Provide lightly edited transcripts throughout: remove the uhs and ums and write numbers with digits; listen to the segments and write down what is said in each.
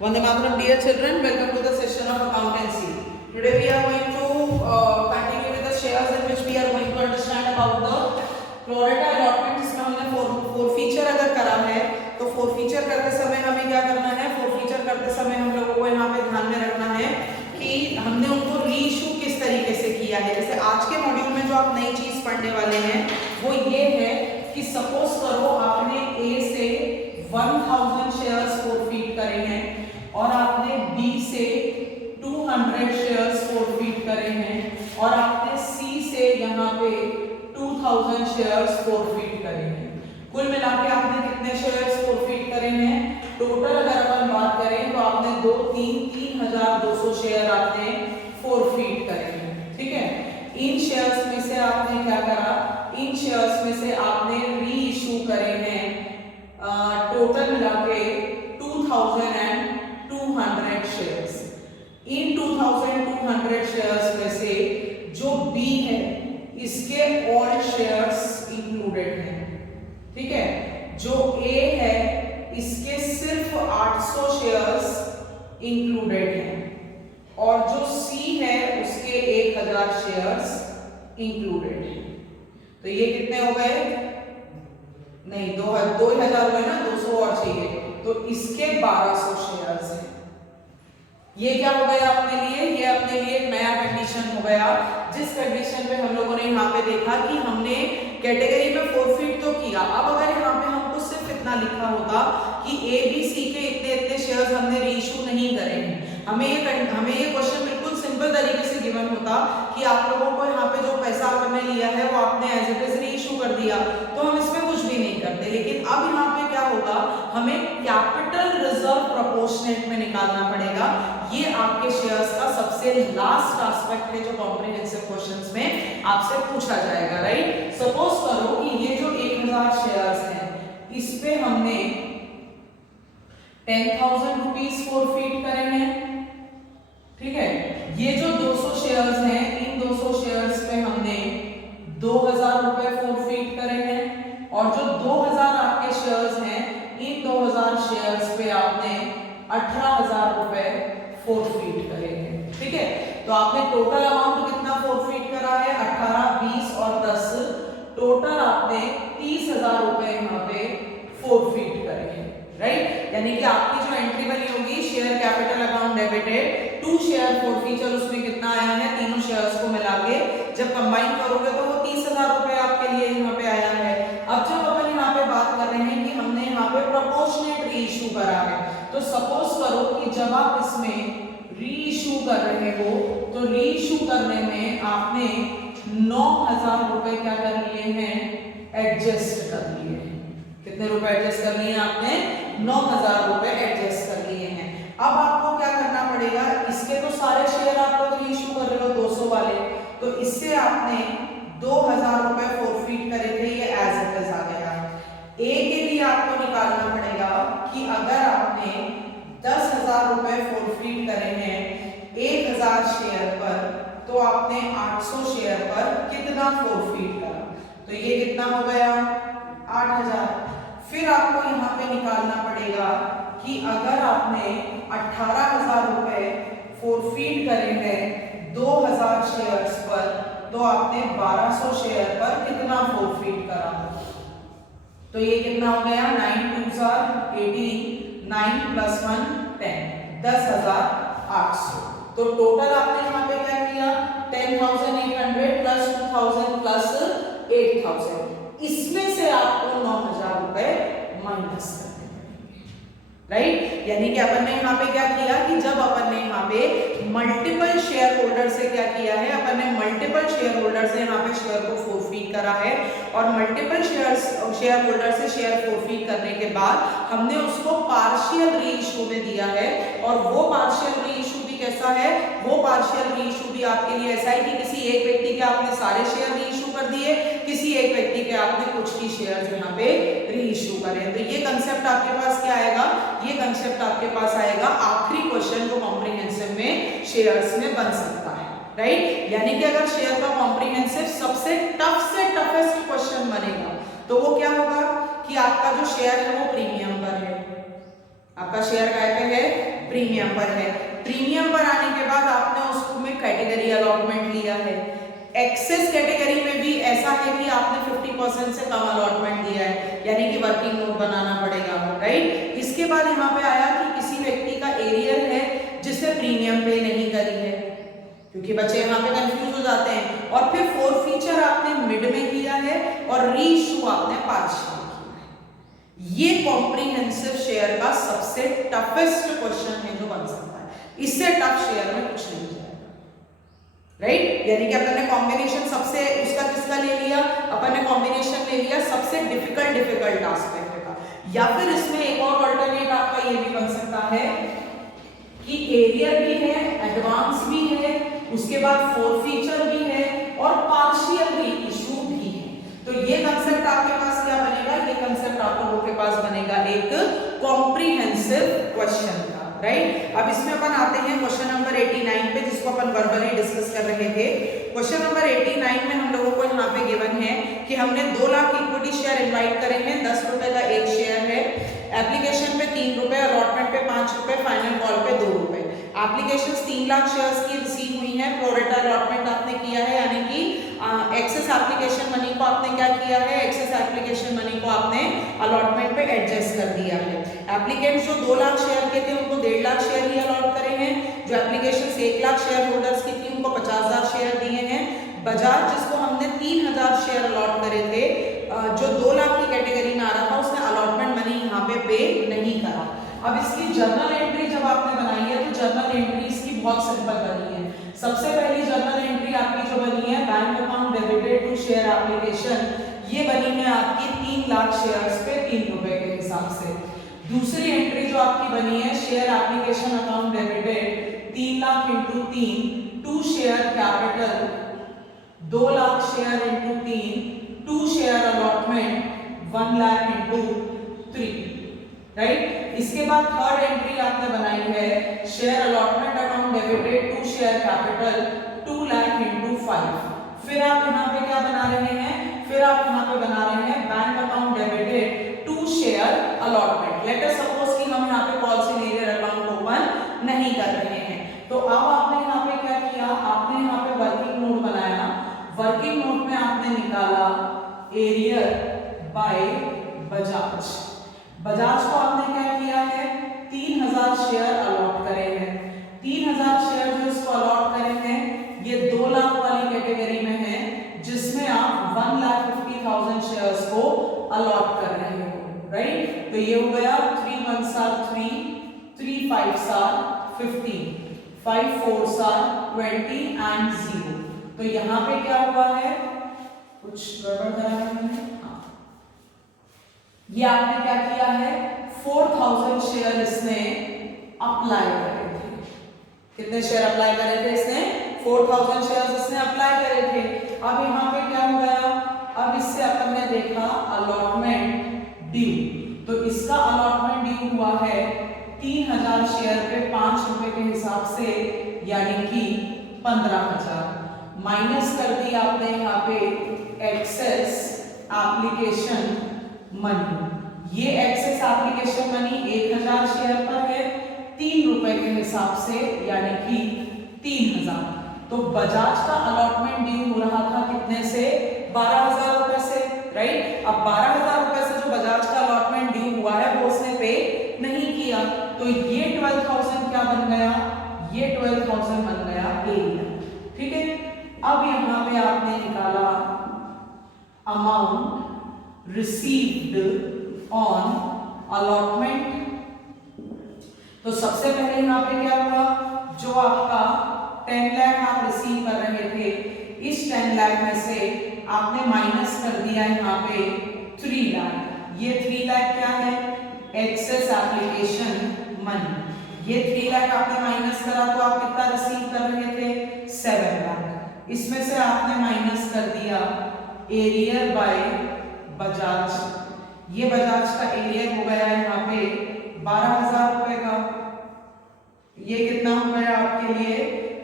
Vande Mataram, dear children, welcome to the session of accountancy. Today we are going to continue with the shares in which we are going to understand about the prorata allotment. इसमें हमने four feature अगर करा है तो four feature करते समय हमें क्या करना है, फोर फीचर करते समय हम लोगों को यहाँ पे ध्यान में रखना है कि हमने उनको रीइशू किस तरीके से किया है। जैसे आज के मॉड्यूल में जो आप नई चीज पढ़ने वाले हैं वो ये है कि सपोज करो आपने ए से 1000 शेयर्स फोरफीट करे हैं और आपने बी से 200 शेयर्स फोरफीट करे हैं और आपने सी से यहाँ पे 2000 शेयर्स फोरफीट करे हैं। कुल मिला के आपने कितने शेयर्स फोरफीट करे हैं? टोटल अगर अपन बात करें तो आपने 3200 शेयर आपने फोरफीट करे हैं। ठीक है, इन शेयर्स में से आपने क्या करा, इन शेयर्स में से आपने री इशू करे हैं टोटल मिला के 2200 शेयर्स। इन 2200 शेयर्स में से जो बी है इसके ऑल शेयर्स इंक्लूडेड हैं। ठीक है, जो ए है इसके सिर्फ 800 शेयर्स इंक्लूडेड हैं और जो सी है उसके 1000 शेयर्स इंक्लूडेड हैं। तो ये कितने हो गए? नहीं, 2000 हुए ना, 200 और चाहिए, तो इसके 1200 शेयर्स हैं। ये क्या हो गया अपने लिए? ये अपने लिए एक नया कंडीशन हो गया, जिस कंडीशन पे हम लोगों ने यहाँ पे देखा कि हमने कैटेगरी में फोरफीट तो किया। अब अगर यहाँ पे हमको सिर्फ इतना लिखा होता कि ए बी सी के इतने इतने शेयर्स हमने रीइशू नहीं करे हैं, हमें ये क्वेश्चन बिल्कुल सिंपल तरीके से गिवन होता कि आप लोगों को यहाँ पे जो पैसा आपने लिया है वो आपने एज इट इज रीइशू कर दिया, तो हम इसमें कुछ भी नहीं करते। लेकिन अब यहाँ पे क्या होगा, हमें कैपिटल रिजर्व प्रोपोर्शनेट में निकालना पड़ेगा। ये आपके शेयर्स का सबसे लास्ट एस्पेक्ट है जो कॉम्प्रिहेंसिव क्वेश्चंस में आपसे पूछा जाएगा। राइट, सपोज करो कि ये जो 1000 शेयर्स हैं इस पे हमने 10,000 रुपीज फोरफीट करे हैं। ठीक है, ये जो 200 शेयर्स हैं इन 200 शेयर्स पे हमने 2000 रुपए फोरफीट करे हैं और जो 2000 आपके शेयर्स हैं इन 2000 शेयर्स पे आपने 18,000 रुपए फोरफीट करे हैं। ठीक है, तो आपने टोटल अमाउंट कितना फोरफीट करा है? 18, 20 और 10, टोटल आपने 30,000 रुपए यहाँ पे फोरफीट करे हैं। राइट, यानी कि आपकी जो एंट्री बनी होगी share capital account debited to share forfeiture, उसमें कितना आया है? तीनों शेयर्स को मिला के जब कंबाइन करोगे तो वो 30,000 रुपए आपके लिए यहाँ पे आया है। अब जब अपन यहाँ पे बात कर रहे हैं कि हमने यहाँ पे प्रोपोर्शनेट री इशू करा है, तो सपोज करो कि जब आप इसमें री इशू कर रहे हो तो री इशू करने में आपने 9,000 रुपए क्या कर लिए हैं? एडजस्ट कर लिए हैं। कितने रुपए एडजस्ट कर लिए हैं आपने? 9,000 रुपए एडजस्ट कर लिए हैं। अब आपको क्या करना पड़ेगा, इसके तो सारे शेयर आप लोग री इशू कर रहे हो 200 वाले, तो इससे आपने 2,000 रुपए फोरफीट करे थे, ये एज इट इज आ गया। ए के लिए आपको निकालना पड़ेगा कि अगर आपने 10,000 रुपए फोरफीट करे हैं 1000 शेयर पर, तो आपने 800 शेयर पर कितना फोरफीट करा? तो ये कितना हो गया? 8,000। फिर आपको यहाँ पे निकालना पड़ेगा कि अगर आपने 18,000 रुपए फोरफीट करे हैं 2000 शेयर्स पर, तो आपने 1200 शेयर पर कितना फोरफीट करा? तो ये कितना हो गया? 9 2s are 18, 9 + 1 10, 10,800। तो टोटल आपने यहाँ पे क्या किया? 10,800 + 2,000 + 8,000। इसमें से आपको 9,000 रुपए माइनस करने पड़ेंगे। राइट, यानी कि अपन ने यहाँ पे क्या किया कि जब अपन ने यहाँ पे मल्टीपल शेयर होल्डर से क्या किया है, अपन ने मल्टीपल शेयर होल्डर से यहाँ पे शेयर को फोरफीट करा है और मल्टीपल शेयर होल्डर से शेयर फोरफीट करने के बाद हमने उसको पार्शियल री इशू में दिया है। और वो पार्शियल री इशू भी कैसा है? वो पार्शियल री इशू भी आपके लिए ऐसा है कि किसी एक व्यक्ति के आपने सारे शेयर री इशू कर दिए, किसी एक व्यक्ति के आपने कुछ ही शेयर यहाँ पे री इशू करे। तो ये कंसेप्ट आपके पास क्या आएगा? ये कंसेप्ट आपके पास आएगा आखिरी क्वेश्चन जो कॉम्प्रिहेंसिव में शेयर्स में बन सकता है। राइट, यानी कि अगर शेयर का कॉम्प्रिहेंसिव सबसे टफ से टफेस्ट क्वेश्चन बनेगा तो वो क्या होगा कि आपका जो शेयर है वो प्रीमियम पर है, आपका शेयर काय पे है? प्रीमियम पर है। प्रीमियम पर आने के बाद आपने उसको में कैटेगरी अलॉटमेंट लिया है। एक्सेस कैटेगरी में भी ऐसा है कि आपने 50% से कम अलॉटमेंट दिया है, यानी कि वर्किंग नोट बनाना पड़ेगा, राइट। इसके बाद यहाँ पे आया कि किसी व्यक्ति का एरियर है जिसने प्रीमियम पे नहीं करी है, क्योंकि बच्चे यहाँ पे कंफ्यूज हो जाते हैं। और फिर फोरफीचर आपने मिड में किया है और रीइश्यू आपने पार्शियल किया है। ये कॉम्प्रिहेंसिव शेयर का सबसे टफेस्ट क्वेश्चन है जो बन सकता है। इससे टफ शेयर में कुछ नहीं जाएगा, राइट। यानी कि अपन ने कॉम्बिनेशन सबसे उसका किसका ले लिया, अपन ने कॉम्बिनेशन ले लिया सबसे डिफिकल्ट आस्पेक्ट का। या फिर इसमें एक और अल्टरनेट आपका ये भी बन सकता है कि एरियर भी है, एडवांस भी है, उसके बाद फोरफीचर भी है और पार्शियल भी इशू भी है। तो ये कंसेप्ट आपके पास क्या बनेगा, ये कंसेप्ट आप लोगों के पास बनेगा एक कॉम्प्रिहेंसिव क्वेश्चन का, राइट। अब इसमें अपन आते हैं क्वेश्चन नंबर 89 पे, जिसको अपन वर्बली डिस्कस कर रहे थे। क्वेश्चन नंबर 89 में हम लोगों को यहाँ पे गिवन है कि हमने 2 लाख इक्विटी शेयर इनवाइट करे हैं, 10 रुपए का एक शेयर है, एप्लीकेशन पे 3 रुपए, अलॉटमेंट पे 5 रुपए, फाइनल कॉल पे 2 रुपए। एप्लीकेशन 3 लाख शेयर्स की रिसीव हुई है, प्रोरेटा अलॉटमेंट आपने किया है, यानी कि एक्सेस एप्लीकेशन मनी को आपने क्या किया है, एक्सेस एप्लीकेशन मनी को आपने अलॉटमेंट पे एडजस्ट कर दिया है। एप्लीकेंट्स जो 2 लाख शेयर के थे उनको 1.5 लाख शेयर ही अलॉट करे हैं। जो एप्लीकेशन 1 लाख शेयर होल्डर्स की थी उनको 50,000 शेयर दिए हैं। बजाज जिसको हमने 3,000 शेयर अलॉट करे थे, जो 2 लाख की कैटेगरी में आ रहा था, उसने अलॉटमेंट मनी यहाँ पे नहीं करा। अब इसकी जर्नल एंट्री जब आपने बनाई है तो जर्नल एंट्री इसकी बहुत सिंपल बनी है। सबसे पहली जर्नल एंट्री आपकी जो बनी है, bank account debited to share application, ये बनी है आपकी 3 लाख शेयर्स पे 3 रुपए के हिसाब से। दूसरी एंट्री जो आपकी बनी है, share application account debited 3 lakh into 3 to share capital, 2 lakh share into 3 to share allotment 1 lakh into 3, right. इसके बाद थर्ड एंट्री आपने बनाई है, share allotment account debited to share capital 2 lakh into 5। फिर आप यहाँ पे क्या बना रहे हैं, फिर आप यहाँ पे बना रहे हैं bank account debited to share allotment. Let us suppose कि हम यहाँ पे कॉल से लीडर अकाउंट ओपन नहीं कर रहे हैं, तो अब आपने यहाँ पे क्या किया, आपने यहाँ पे वर्किंग नोट बनाया। वर्किंग नोट में आपने निकाला एरियर बाय बजाज। बजाज को आपने क्या किया है, 3,000 शेयर अलॉट करे हैं। 3,000 शेयर जो इसको अलॉट करे हैं, ये 2 लाख वाली कैटेगरी में है, जिसमें आप 1,50,000 शेयर्स को अलॉट कर रहे हो, राइट। तो ये हो गया 3 1s are 3, 3 5s are 15, 5 4s are 20 and 0। तो यहाँ पे क्या हुआ है, कुछ गड़बड़ करा है मैंने, ये आपने क्या किया है, 4,000 शेयर इसने अप्लाई करे थे। कितने शेयर अप्लाई करे थे इसने, 4,000 शेयर इसने अप्लाई करे थे। अब यहाँ पे क्या हो गया, अब इससे अपन ने देखा अलॉटमेंट ड्यू, तो इसका अलॉटमेंट ड्यू हुआ है 3,000 शेयर पे 5 रुपए के हिसाब से, यानी कि 15,000। माइनस कर दी आपने यहाँ पे एक्सेस एप्लीकेशन मनी। ये एक्सेस एप्लीकेशन मनी 1,000 शेयर पर है, 3 रुपए के हिसाब से, यानी कि 3,000। तो बजाज का अलॉटमेंट ड्यू हो रहा था कितने से, 12,000 रुपए से, राइट। अब 12,000 रुपए से जो बजाज का अलॉटमेंट ड्यू हुआ है वो उसने पे नहीं किया, तो ये 12,000 क्या बन गया, ये 12,000 बन गया एरिया, ठीक है। अब यहाँ पे आपने निकाला अमाउंट रिसीव्ड ऑन अलॉटमेंट। तो सबसे पहले यहाँ पे क्या हुआ, जो आपका 10 लाख आप रिसीव कर रहे थे, इस 10 लाख में से आपने माइनस कर दिया यहाँ पे 3 लाख। ये 3 लाख क्या है, एक्सेस एप्लीकेशन मनी। ये 3 लाख आपने माइनस करा तो आप कितना रिसीव कर रहे थे, 7 लाख। इसमें से आपने माइनस कर दिया एरियर बाय बजाज। ये बजाज का एरियर हो गया यहाँ पे 12,000 रुपए का। ये कितना हो गया आपके लिए,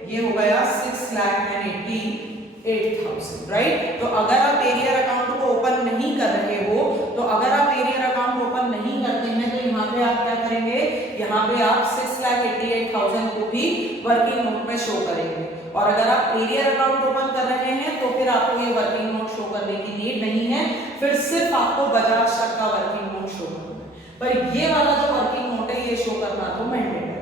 ये हो गया 6,88,000, राइट। तो अगर आप एरियर अकाउंट को ओपन नहीं कर रहे हो, तो अगर आप एरियर अकाउंट ओपन नहीं करते हैं, तो यहाँ पे आप क्या करेंगे, यहाँ पे आप 6,88,000 को भी वर्किंग नोट में शो करेंगे। और अगर आप एरियर अकाउंट ओपन कर रहे हैं तो फिर आपको ये वर्किंग नोट शो करने की नीड नहीं है, फिर सिर्फ आपको बजाज तक का वर्किंग नोट शो करना है। पर ये वाला जो वर्किंग नोट है ये शो करना तो मैंडेटरी है।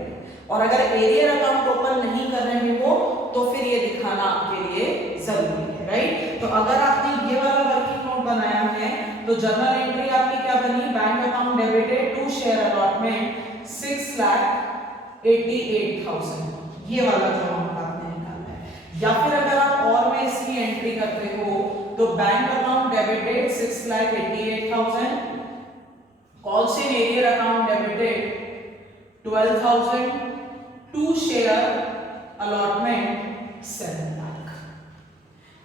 और अगर एरियर अकाउंट ओपन नहीं कर रहे हो तो फिर ये दिखाना आपके लिए जरूरी है, राइट। तो अगर आपने ये वाला वर्किंग नोट बनाया है तो जर्नल एंट्री आपकी क्या बनी, bank account debited to share allotment 6,88,000, ये वाला जो अमाउंट आपने निकालना है। या फिर अगर आप और में इसकी एंट्री करते हो तो bank account debited 6,88,000, calls in arrear account debited 12,000, to share allotment 7 lakh.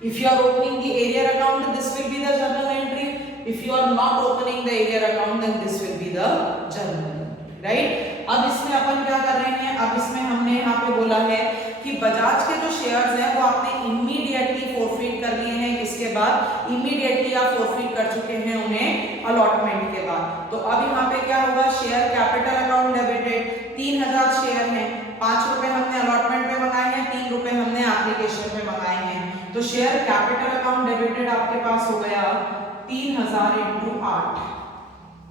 If you are opening the area account, this will be the journal entry. If you are not opening the area account, then this will be the journal entry, right? अब इसमें अपन क्या कर रहे हैं, अब इसमें हमने यहाँ पे बोला है कि बजाज के जो शेयर्स हैं वो आपने इमीडिएटली फोरफीट कर लिए हैं, इसके बाद इमीडिएटली आप फोरफीट कर चुके हैं उन्हें अलॉटमेंट के बाद। तो अब यहाँ पे क्या होगा, share capital account debited 3,000 share हैं, 5 रुपए हमने अलॉटमेंट में मंगाए हैं, 3 रुपए हमने एप्लीकेशन में मंगाए हैं। तो शेयर कैपिटल अकाउंट डेबिटेड आपके पास हो गया 3,000 × 8,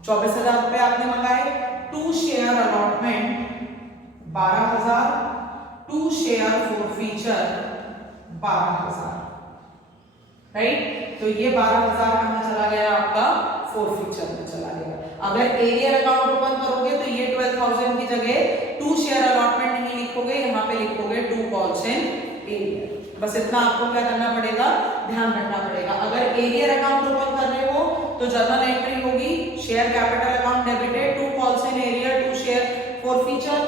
24,000 रुपए आपने मंगाए। To share allotment 12,000, to share forfeiture 12,000, right. तो ये 12,000 कहां चला गया, आपका फॉरफीचर में चला गया। अगर एरियर अकाउंट ओपन करोगे तो ये 12,000 की जगह टू शेयर अलॉटमेंट नहीं लिखोगे, यहाँ पे लिखोगे टू कॉल्स इन एरियर। बस इतना आपको क्या करना पड़ेगा, ध्यान रखना पड़ेगा। अगर एरियर अकाउंट ओपन कर रहे हो तो जर्नल एंट्री होगी share capital account debited to calls in arrear, to share forfeiture.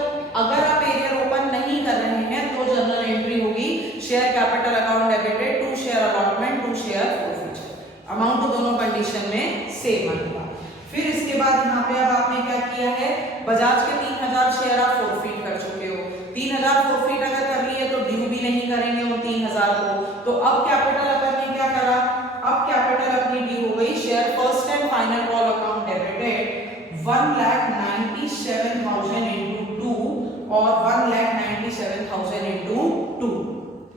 अगर आप एरियर ओपन नहीं कर रहे हैं तो जर्नल एंट्री होगी share capital account debited to share allotment, to share forfeiture. Amount दोनों कंडीशन में सेम आएगा। फिर इसके बाद यहाँ पे अब आपने क्या किया है, बजाज के 3,000 शेयर आप फोरफीट कर चुके हो। 3,000 फोरफीट अगर कर लिए तो ड्यू भी नहीं करेंगे उन 3,000 को। तो अब कैपिटल अपन ने क्या करा, अब कैपिटल अपनी ड्यू हो गई share first and final call account debited 1,97,000 × 2 और 1,97,000 × 2।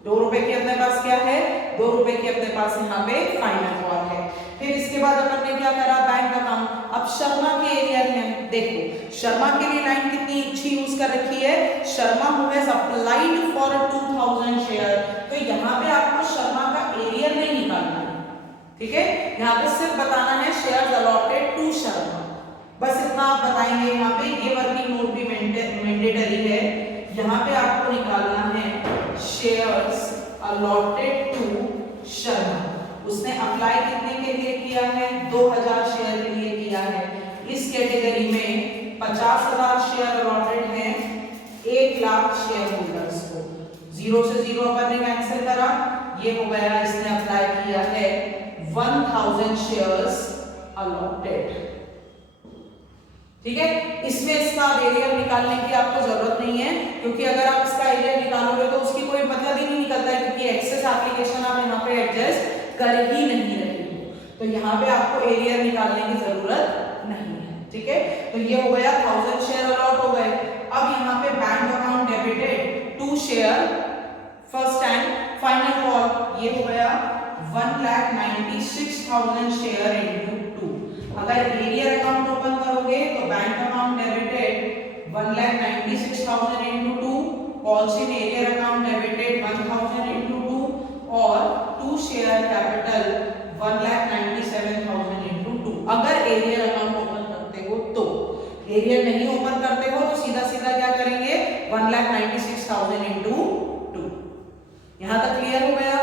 2 रुपए की अपने पास क्या है, 2 रुपए की अपने पास यहाँ पे फाइनल कॉल है। फिर इसके बाद अपन ने क्या करा, बैंक अकाउंट। अब शर्मा के एरियर में देखो, शर्मा के लिए लाइन कितनी अच्छी यूज कर रखी है, Sharma who has applied for 2,000 share. तो यहाँ पे आपको शर्मा का एरियर नहीं निकालना है, ठीक है। यहाँ पे सिर्फ बताना है शेयर्स अलॉटेड टू शर्मा, बस इतना आप बताएंगे। यहाँ पे ये वर्किंग नोट भी मैंडेटरी है। यहाँ पे आपको निकालना है शेयर्स अलॉटेड टू शर्मा। उसने अप्लाई कितने के लिए किया है, 2,000 शेयर के लिए किया है। इस कैटेगरी में 50,000 शेयर अलॉटेड हैं 1,00,000 शेयर होल्डर्स को। 0 से 0 अपन ने कैंसिल करा, ये हो गया। इसने अप्लाई किया है 1,000 शेयर्स अलॉटेड, ठीक है। इसमें इसका एरियर निकालने की आपको जरूरत नहीं है, क्योंकि अगर आप इसका एरियर निकालोगे तो उसकी कोई मतलब ही नहीं निकलता है, क्योंकि एक्सेस एप्लीकेशन आप यहाँ पे एडजस्ट कर ही नहीं रहे हो। तो यहाँ पे आपको एरियर निकालने की जरूरत नहीं है, ठीक है। तो ये हो गया 1,000 शेयर अलॉट हो गए। अब यहाँ पे bank account debited to share first and final call, ये हो गया 1,96,000 शेयर × 2। अगर एरियर अकाउंट ओपन करोगे तो bank account debited 1,96,000 × 2, calls in arrear account debited 1,000 × 2 और टू शेयर कैपिटल 1,97,000 × 2। अगर एरियर अकाउंट ओपन करते हो तो, एरियर नहीं ओपन करते हो तो सीधा सीधा क्या करेंगे, 1,96,000 × 2। यहां तक क्लियर हो गया।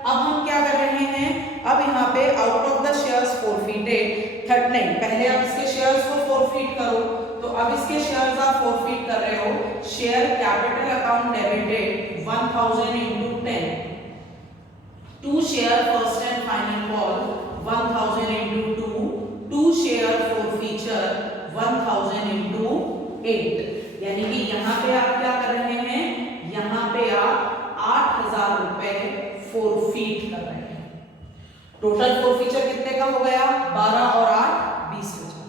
अब हम क्या कर रहे हैं, अब यहाँ पे आउट ऑफ द शेयर्स फोरफीटेड नहीं, पहले आप इसके शेयर्स को फोरफीट करो। तो अब इसके शेयर्स आप फोरफीट कर रहे हो share capital account debited 1,000 × 10, to share first and final call 1,000 × 2, to share forfeiture 1,000 × 8। यानी कि यहाँ पे आप क्या कर रहे हैं, यहाँ पे आप 8,000 रुपए फोरफीट कर रहे हैं। टोटल फॉरफीचर कितने का हो गया, 12 और 8 20,000।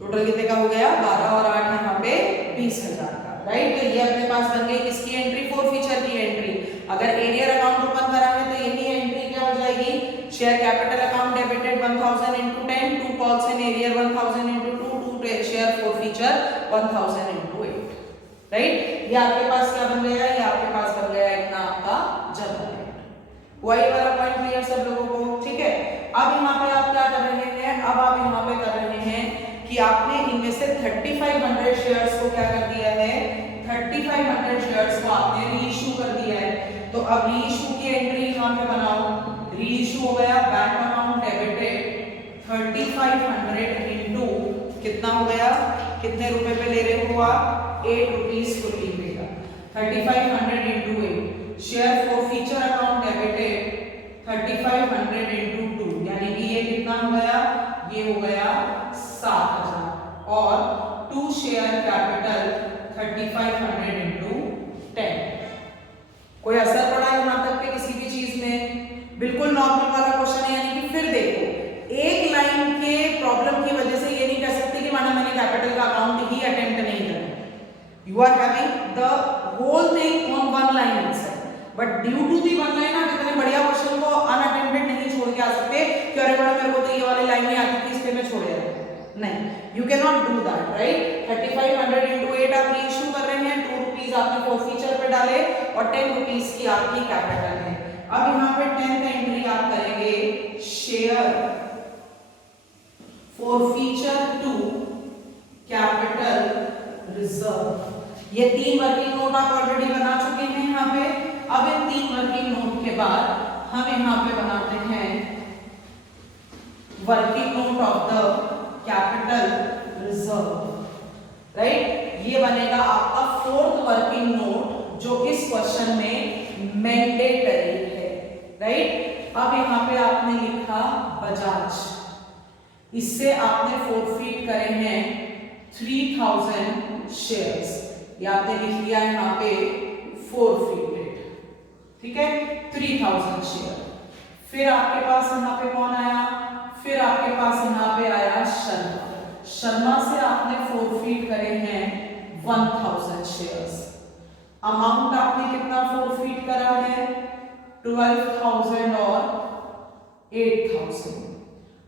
टोटल कितने का हो गया 12 और 8 यहाँ पे 20,000 का, राइट। तो ये अपने पास बन गई किसकी एंट्री, फोरफीचर की एंट्री। अगर एरियर अकाउंट ओपन करा है तो यही एंट्री क्या हो जाएगी, share capital account debited 1000 into 10, 2 calls in arrear 1000 into 2, 2 share forfeiture 1000 into 8, right. ये आपके पास क्या बन गया, ये आपके पास बन गया इतना आपका जर्नल एंट्री। वही वाला पॉइंट क्लियर सब लोगों को, ठीक है। अब यहाँ पे आप क्या कर रहे हैं, अब आप यहाँ पे कर रहे हैं कि आपने इनमें से 3500 शेयर्स को क्या कर दिया है, 3500 शेयर्स को आपने रीइश्यू कर दिया है। तो अब रीइश्यू की एंट्री यहाँ पे बनाओ, रीइश्यू हो गया बैंक अकाउंट डेबिटेड 3500 इनटू कितना हो गया, कितने रुपए पे ले रहे हो आप, 8 रुपीस फुल्ली पेगा, 3500 into 8। Share forfeiture account debited 3500 into 2, यानी कि ये कितना हो गया, ये हो गया 7000, और 2 शेयर कैपिटल 3500 इनटू 10। कोई असर पड़ा यहाँ तक पे किसी भी चीज में, बिल्कुल नॉर्मल वाला क्वेश्चन है। यानी कि फिर देखो, एक लाइन के प्रॉब्लम की वजह से ये नहीं कह सकते कि माना मैंने कैपिटल का अकाउंट ही अटेम्प्ट नहीं करा, you are having the whole thing on one line itself, but due to the one line आप इतने बढ़िया क्वेश्चन को अनअटेम्प्टेड नहीं छोड़ के आ सकते कि अरे बड़ा मेरे को तो ये वाली लाइन नहीं आती थी इसलिए मैं छोड़ दिया, नहीं, you can not do that, right. 3500 into 8 आप रीइश्यू कर रहे हैं, 2 रुपीस आपने फोरफीचर पे डाले और 10 रुपीस की आपकी कैपिटल है। अब यहाँ पे 10th एंट्री आप करेंगे, share forfeiture to capital reserve. ये 3 वर्किंग नोट आप ऑलरेडी बना चुके हैं यहाँ पे। अब इन 3 वर्किंग नोट के बाद हम यहाँ पे बनाते हैं working note of the capital reserve, right. ये बनेगा आपका 4th वर्किंग नोट जो इस क्वेश्चन में मैंडेटरी है, राइट। अब यहाँ पे आपने लिखा बजाज, इससे आपने फोरफीट करे हैं 3000 शेयर्स, ये आपने लिख लिया यहाँ पे फोरफीटेड, ठीक है, 3000 शेयर। फिर आपके पास यहाँ पे कौन आया, फिर आपके पास यहाँ पे आया शर्मा, शर्मा से आपने फोरफीट करे हैं 1000 शेयर्स। अमाउंट आपने कितना फोरफीट करा है, 12,000 और 8,000।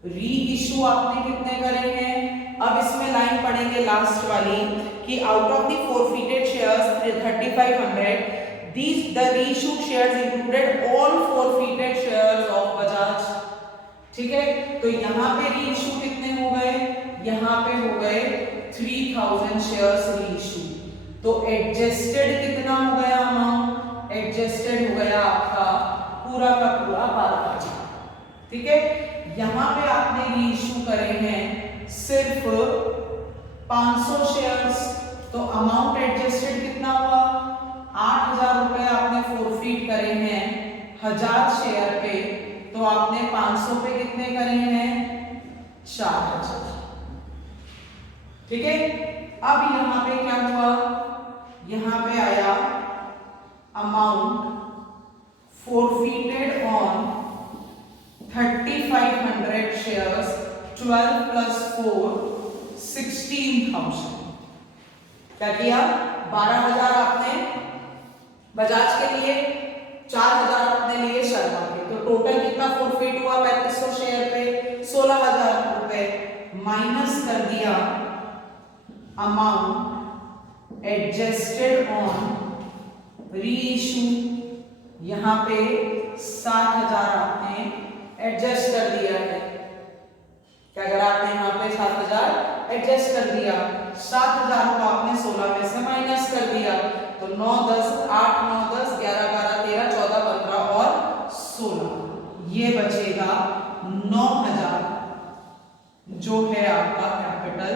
री इशू आपने कितने करे हैं, अब इसमें लाइन पढ़ेंगे लास्ट वाली कि out of the forfeited shares 3500 these the reissued shares included all forfeited shares of Bajaj, ठीक है। तो यहाँ पे रीइश्यू कितने हो गए, यहाँ पे हो गए 3000 शेयर्स रीइश्यू। तो एडजस्टेड कितना हो गया अमाउंट, एडजस्टेड हो गया आपका पूरा का पूरा 12,000, ठीक है। यहाँ पे आपने रीइश्यू करे हैं सिर्फ 500 शेयर्स, तो अमाउंट एडजस्टेड कितना हुआ, 8,000 रुपए आपने फोरफीट करे हैं 1000 शेयर पे, तो आपने 500 पे कितने करे हैं 4,000, ठीक है। अब यहाँ पे क्या हुआ, यहाँ पे आया अमाउंट फोरफीटेड ऑन 3500 शेयर्स 12 + 4 16,000। क्या किया, 12,000 आपने बजाज के लिए, 4,000 अपने लिए शर्मा के, तो टोटल कितना फोरफीट हुआ 3500 शेयर पे 16,000 रुपए, माइनस कर दिया अमाउंट एडजस्टेड ऑन रीइश्यू, यहाँ पे 7,000 आपने एडजस्ट कर दिया है, क्या करा आपने यहाँ पे 7,000 एडजस्ट कर दिया, 7,000 को आपने 16 में से माइनस कर दिया, तो 9 10 8 9 10 11 12 13 14 15 और 16, ये बचेगा 9,000 जो है आपका कैपिटल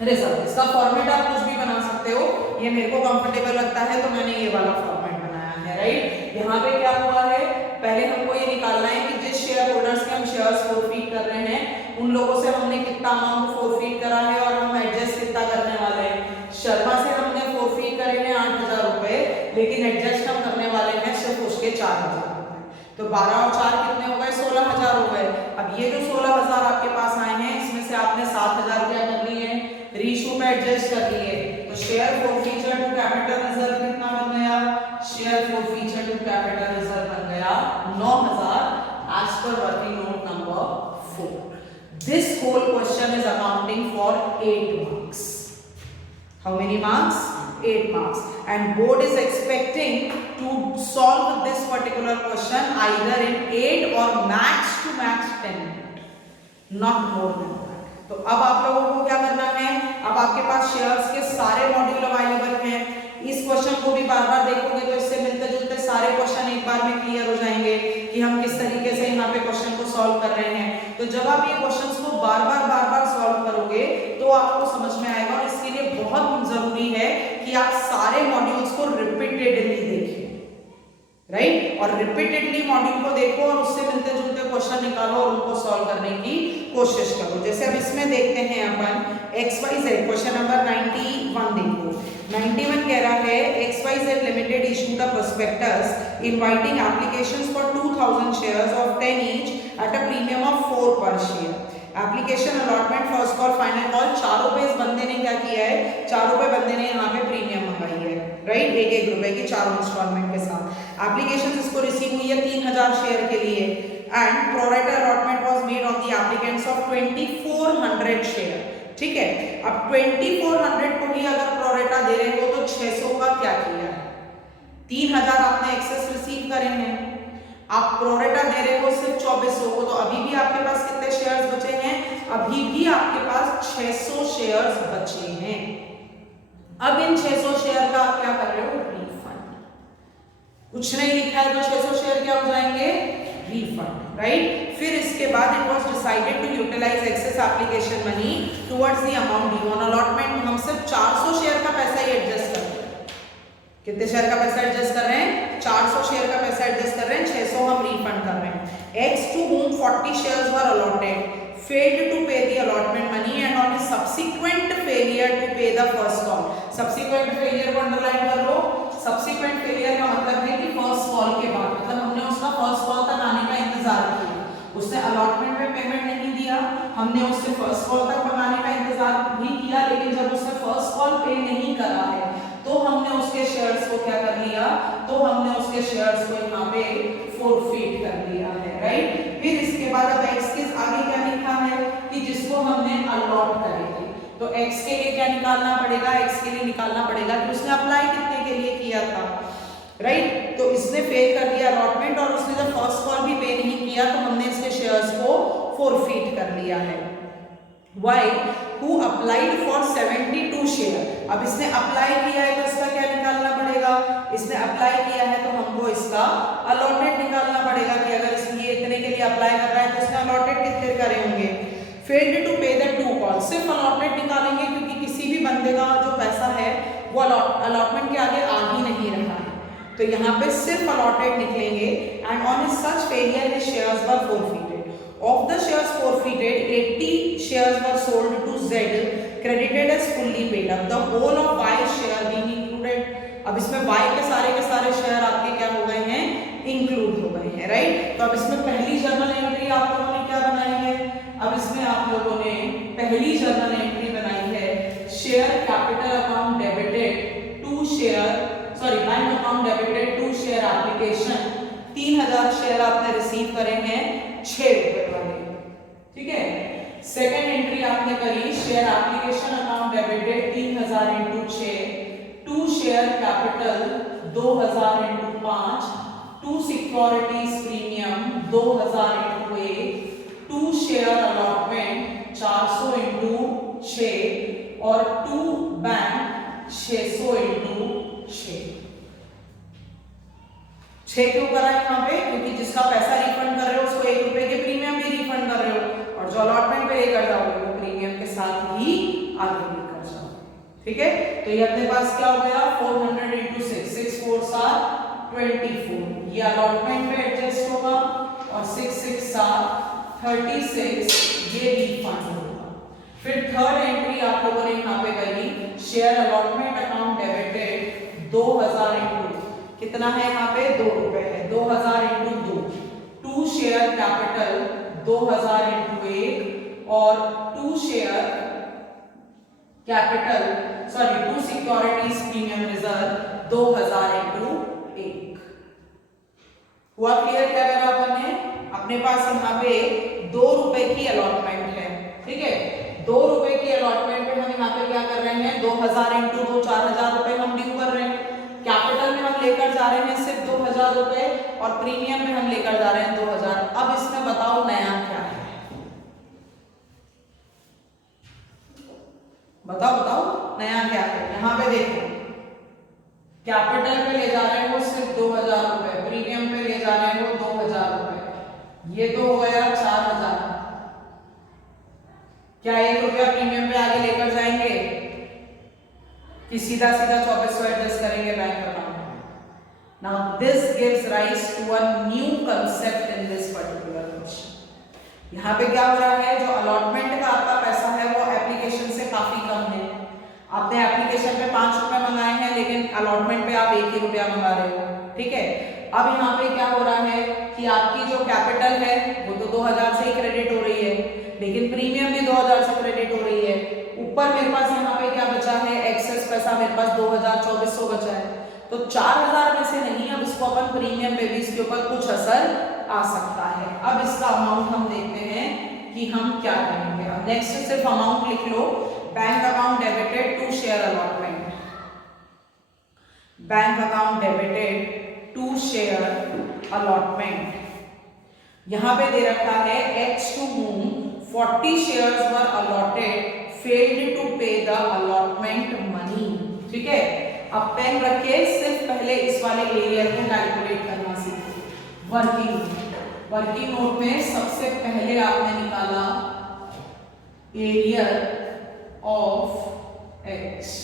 रिजर्व। इसका फॉर्मेट आप कुछ भी बना सकते हो, ये मेरे को कंफर्टेबल लगता है तो मैंने ये वाला फॉर्मेट बनाया है, राइट। यहाँ पे क्या हुआ है, पहले हमको ये निकालना है कि जिस शेयर होल्डर्स के हम शेयर्स फोरफीट कर रहे हैं उन लोगों से हमने कितना अमाउंट फोरफीट करा है और हम एडजस्ट कितना करने वाले हैं। शर्मा से हमने फोरफीट करे हैं 8,000 रुपए, लेकिन एडजस्ट हम करने वाले हैं सिर्फ उसके 4,000 रुपए। तो 12 और 4 कितने हो गए, 16,000 हो गए। अब ये जो 16,000 आपके पास आए हैं, इसमें से आपने 7,000 क्या कर लिए, रीशू में एडजस्ट कर लिए। तो share forfeiture to capital reserve कितना बन गया, share forfeiture to capital reserve बन गया 9,000 as per working note number 4. This whole question is accounting for 8 marks. How many marks? 8 marks. And board is expecting to solve this particular question either in 8 or max to max 10 minutes, not more than that. तो अब आप लोगों को क्या करना है, अब आपके पास शेयर्स के सारे मॉड्यूल अवेलेबल हैं। इस क्वेश्चन को भी बार बार देखोगे तो इससे मिलते जुलते सारे क्वेश्चन एक बार में क्लियर हो जाएंगे कि हम किस तरीके से यहाँ पे क्वेश्चन को सॉल्व कर रहे हैं। तो जब आप ये क्वेश्चंस को बार बार सॉल्व करोगे तो आपको समझ में आएगा, और इसके लिए बहुत जरूरी है कि आप सारे मॉड्यूल्स को रिपीटेडली देखें, राइट? और रिपीटेडली मॉड्यूल को देखो और उससे मिलते जुलते क्वेश्चन निकालो और उनको सॉल्व करने की कोशिश करो। जैसे अब इसमें देखते हैं अपन XYZ क्वेश्चन नंबर 91 देखो। 91 कह रहा है XYZ limited issued a prospectus inviting applications for 2000 shares of 10 each at a premium of 4 पर share. Application allotment first call final call, चारों पे इस बंदे ने क्या किया है, चारों पे बंदे ने यहाँ पे प्रीमियम मंगाई है, राइट? एक रुपए की चारों इंस्टॉलमेंट के साथ। एप्लीकेशन इसको रिसीव हुई है 3000 शेयर के लिए and pro rata allotment was made on the applicants of 2400 share. ठीक है, अब 2400 को भी अगर प्रोरेटा दे रहे हो तो 600 का क्या किया है, 3000 आपने एक्सेस रिसीव करे हैं, आप प्रोरेटा दे रहे हो सिर्फ 2400 को, तो अभी भी आपके पास कितने शेयर्स बचे हैं, अभी भी आपके पास 600 शेयर्स बचे हैं। अब इन 600 शेयर का आप क्या कर रहे हो, रिफंड। कुछ नहीं लिखा है तो 600 शेयर क्या हो जाएंगे, रिफंड, राइट? फिर इसके बाद it was decided to utilize excess application money towards the amount due on allotment. हम सिर्फ 400 शेयर का पैसा ही एडजस्ट कर रहे हैं। कितने शेयर का पैसा एडजस्ट कर रहे हैं, 400 शेयर का पैसा एडजस्ट कर रहे हैं, 600 हम रिफंड कर रहे हैं। X to whom 40 shares were allotted failed to pay the allotment money and on his subsequent failure to pay the first call। subsequent failure को अंडरलाइन कर लो। subsequent failure का मतलब है कि फर्स्ट कॉल के बाद, मतलब हमने उसका फर्स्ट कॉल तक आने का इंतजार किया, उसने अलॉटमेंट में पेमेंट नहीं दिया, हमने उससे फर्स्ट कॉल तक बनाने का इंतजार भी किया, लेकिन जब उसने फर्स्ट कॉल पे नहीं करा है तो हमने उसके शेयर्स को क्या कर लिया, तो हमने उसके शेयर्स को यहाँ पे फोरफीट कर दिया है, राइट? फिर इसके बाद अब एक्स के आगे क्या लिखा है कि जिसको हमने अलॉट करे थे, तो एक्स के लिए क्या निकालना पड़ेगा, एक्स के लिए निकालना पड़ेगा कि उसने अप्लाई कितने के लिए किया था, राइट? तो इसने फेल कर दिया अलॉटमेंट और उसने जब फर्स्ट कॉल भी पे नहीं किया तो हमने इसके शेयर्स को फोरफीट कर लिया है। Y who applied for 72 share, अब इसने अप्लाई किया है तो इसका क्या निकालना पड़ेगा, इसने अप्लाई किया है तो हमको इसका अलॉटेड निकालना पड़ेगा कि अगर इसलिए इतने के लिए अप्लाई कर रहा है तो इसने अलॉटेड कितने करे होंगे। फेल्ड टू पे द 2 कॉल, सिर्फ अलॉटेड निकालेंगे क्योंकि किसी भी बंदे का जो पैसा है वो अलॉटमेंट के आगे आ ही नहीं रहा है, तो यहाँ पे सिर्फ अलॉटेड निकलेंगे। And on his such failure his shares were forfeited. Of the shares forfeited, 80 shares were sold to Z, credited as fully paid up. The whole of Y share being included. अब इसमें Y के सारे share आपके क्या हो गए हैं, include हो गए हैं, राइट? तो अब इसमें पहली जर्नल एंट्री आप लोगों ने क्या बनाई है, अब इसमें आप लोगों ने पहली जर्नल एंट्री बनाई है, share capital account debited to share, sorry bank account debited to share application. 3000 share आपने रिसीव करे हैं 6 रुपए वाले, ठीक है। सेकेंड एंट्री आपने करी, share application account debited 3000 into 6, to share capital 2000 into 5, to securities premium 2000 into 1, to share allotment 400 into 6 और टू बैंक 600 इंटू 6। 6 क्यों करा है यहाँ पे, क्योंकि जिसका पैसा रिफंड कर रहे हो उसको 1 रुपए के प्रीमियम भी रिफंड कर रहे हो और जो अलॉटमेंट पे लेकर जाओगे वो प्रीमियम के साथ ही आगे भी कर जाओ, ठीक है। तो ये अपने पास क्या हो गया, 400 इंटू 6, 6 4 7 24, ये अलॉटमेंट पे एडजस्ट होगा और 6 6 7 36, ये रिफंड होगा। फिर थर्ड एंट्री आप लोगों ने यहाँ पे करी, share allotment account debited 2000 into कितना है यहाँ पे 2 रुपए है, 2000 into 2 to share capital 2000 into 1 और to share capital to securities premium reserve 2000 into 1। हुआ क्लियर? क्या करा अपन ने? अपने पास यहाँ पे 2 रुपए की अलॉटमेंट है, ठीक है। 2 रुपए की अलॉटमेंट पे हम यहाँ पे क्या कर रहे हैं, 2000 इंटू 2 4000 रुपए हम ड्यू कर रहे हैं। कैपिटल में हम लेकर जा रहे हैं सिर्फ 2000 रुपए और प्रीमियम में हम लेकर जा रहे हैं 2000। अब इसमें बताओ नया क्या है, बताओ नया क्या है। यहाँ पे देखो, कैपिटल पे ले जा रहे हैं वो सिर्फ 2000 रुपए, प्रीमियम पे ले जा रहे हैं वो 2000 रुपए, ये तो हो गया 4000। क्या 1 रुपया प्रीमियम पे आगे लेकर जाएंगे कि सीधा 2400 एडजस्ट करेंगे बैंक अकाउंट में? Now this gives rise to a new concept in this particular question. यहाँ पे क्या हो रहा है, जो अलॉटमेंट का आपका पैसा है वो एप्लीकेशन से काफी कम है। आपने एप्लीकेशन पे 5 रुपए मंगाए हैं लेकिन अलॉटमेंट पे आप 1 ही रुपया मंगा रहे हो, ठीक है। अब यहाँ पे क्या हो रहा है कि आपकी जो कैपिटल है वो तो 2000 से ही क्रेडिट हो रही है, लेकिन प्रीमियम भी 2000 से क्रेडिट हो रही है। ऊपर मेरे पास यहाँ पे क्या बचा है, एक्सेस पैसा मेरे पास 2400 बचा है, तो 4000 में से नहीं, अब इसको अपन प्रीमियम पे भी इसके ऊपर कुछ असर आ सकता है। अब इसका अमाउंट हम देखते हैं कि हम क्या करेंगे। अब नेक्स्ट सिर्फ अमाउंट लिख लो, bank account debited to share allotment, bank account debited to share allotment. यहां पे दे रखा है x to whom 40 shares were allotted failed to pay the allotment money, ठीक है। अब पेन रखे, सिर्फ पहले इस वाले एरिया को कैलकुलेट करना सीखो। वर्किंग नोट में सबसे पहले आपने निकाला एरिया ऑफ x,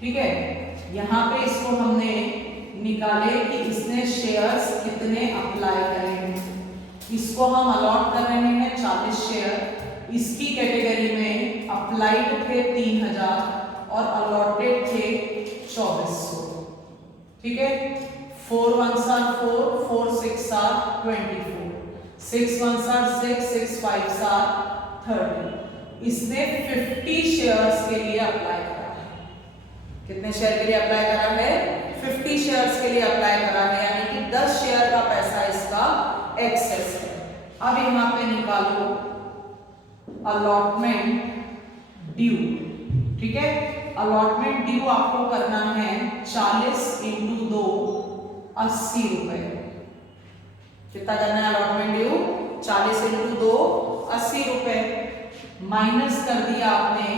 ठीक है। यहां पे इसको हमने निकाले कि इसने शेयर्स कितने अप्लाई करेंगे। इसको हम अलॉट कर रहे हैं 40 शेयर, इसकी कैटेगरी में अप्लाइड थे 3000 और अलॉटेड थे 2400, ठीक है। 4 1s are 4, 4 6 are 24, 6 1s are 6, 6 5s are 30। इसने 50 शेयर्स के लिए अप्लाई करा है। कितने शेयर के लिए अप्लाई करा है? 50 शेयर्स के लिए अप्लाई करा है, यानी कि 10 शेयर का पैसा इसका एक्सेस है। अब यहाँ पे निकालो अलॉटमेंट ड्यू, ठीक है। अलॉटमेंट ड्यू आपको करना है 40 इंटू 2 80 रुपए। कितना करना है अलॉटमेंट ड्यू? 40 इंटू 2 80 रुपए। माइनस कर दिया आपने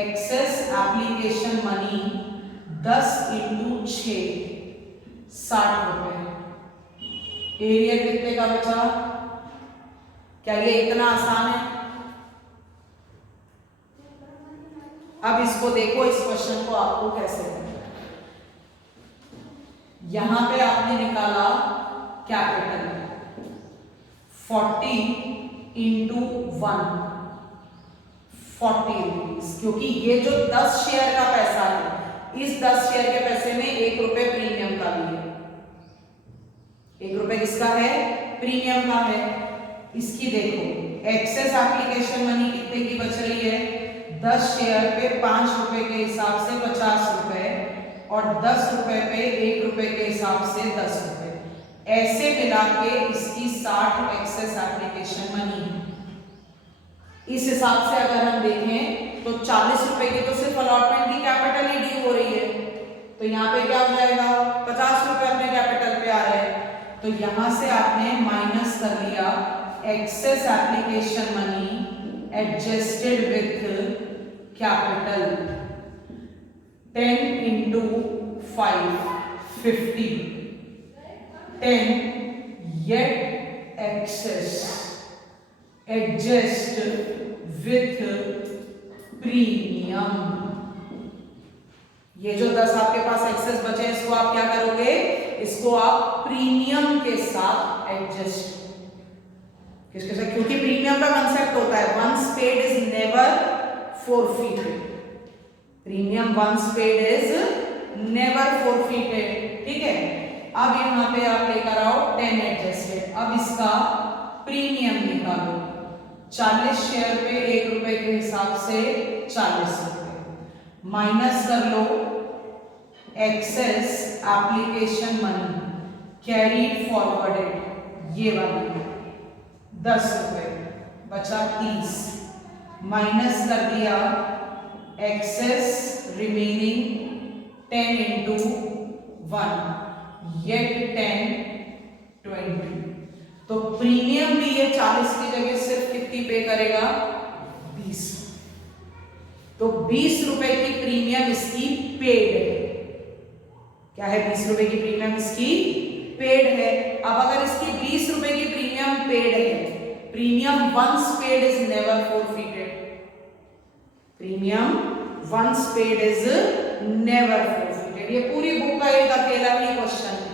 एक्सेस एप्लीकेशन मनी 10 इंटू 6 60 रुपए। एरिया कितने का बचा? क्या ये इतना आसान है? अब इसको देखो, इस क्वेश्चन को आपको कैसे करना है। यहां पे आपने निकाला कैपिटल 40 इंटू 1 40 रुपीज, क्योंकि ये जो 10 शेयर का पैसा है, इस 10 शेयर के पैसे में 1 रुपए प्रीमियम का भी है। 1 रुपए किसका है? प्रीमियम का है। इसकी देखो एक्सेस एप्लीकेशन मनी कितने की बच रही है? 10 शेयर पे 5 रुपए के हिसाब से 50 रुपए और 10 रुपए पे 1 रुपए के हिसाब से 10 रुपए। ऐसे मिला के इसकी 60 एक्सेस एप्लीकेशन मनी है। इस हिसाब से अगर हम देखें तो 40 रुपए की तो सिर्फ अलॉटमेंट की कैपिटल ही ड्यू हो रही है, तो यहाँ पे क्या हो जाएगा? 50 रुपए अपने कैपिटल पे आ रहे हैं, तो यहां से आपने माइनस कर लिया excess application money adjusted with capital 10 into 5 50 10 yet excess adjust with premium. ये जो 10 आपके पास एक्सेस बचे हैं, इसको आप क्या करोगे? इसको आप प्रीमियम के साथ एडजस्ट, किसके साथ? क्योंकि प्रीमियम का कंसेप्ट होता है once paid is never forfeited, premium once paid is never forfeited, ठीक है। अब यहाँ पे आप लेकर आओ 10 एडजस्टेड। अब इसका प्रीमियम निकालो, 40 शेयर पे 1 रुपए के हिसाब से 40 रुपए, माइनस कर लो excess application money carried forwarded, ये वाली 10 रुपए, बचा 30, माइनस कर दिया एक्सेस रिमेनिंग 10 इंटू 1, येट 10 20। तो प्रीमियम भी ये 40 की जगह सिर्फ कितनी पे करेगा, 20। तो 20 रुपए की प्रीमियम इसकी पेड है। क्या है, 20 रुपए की प्रीमियम इसकी पेड है। अब अगर इसकी 20 रुपए की प्रीमियम पेड है, premium once paid is never forfeited, premium once paid is never forfeited. ये पूरी बुक का एक अकेला ही क्वेश्चन है,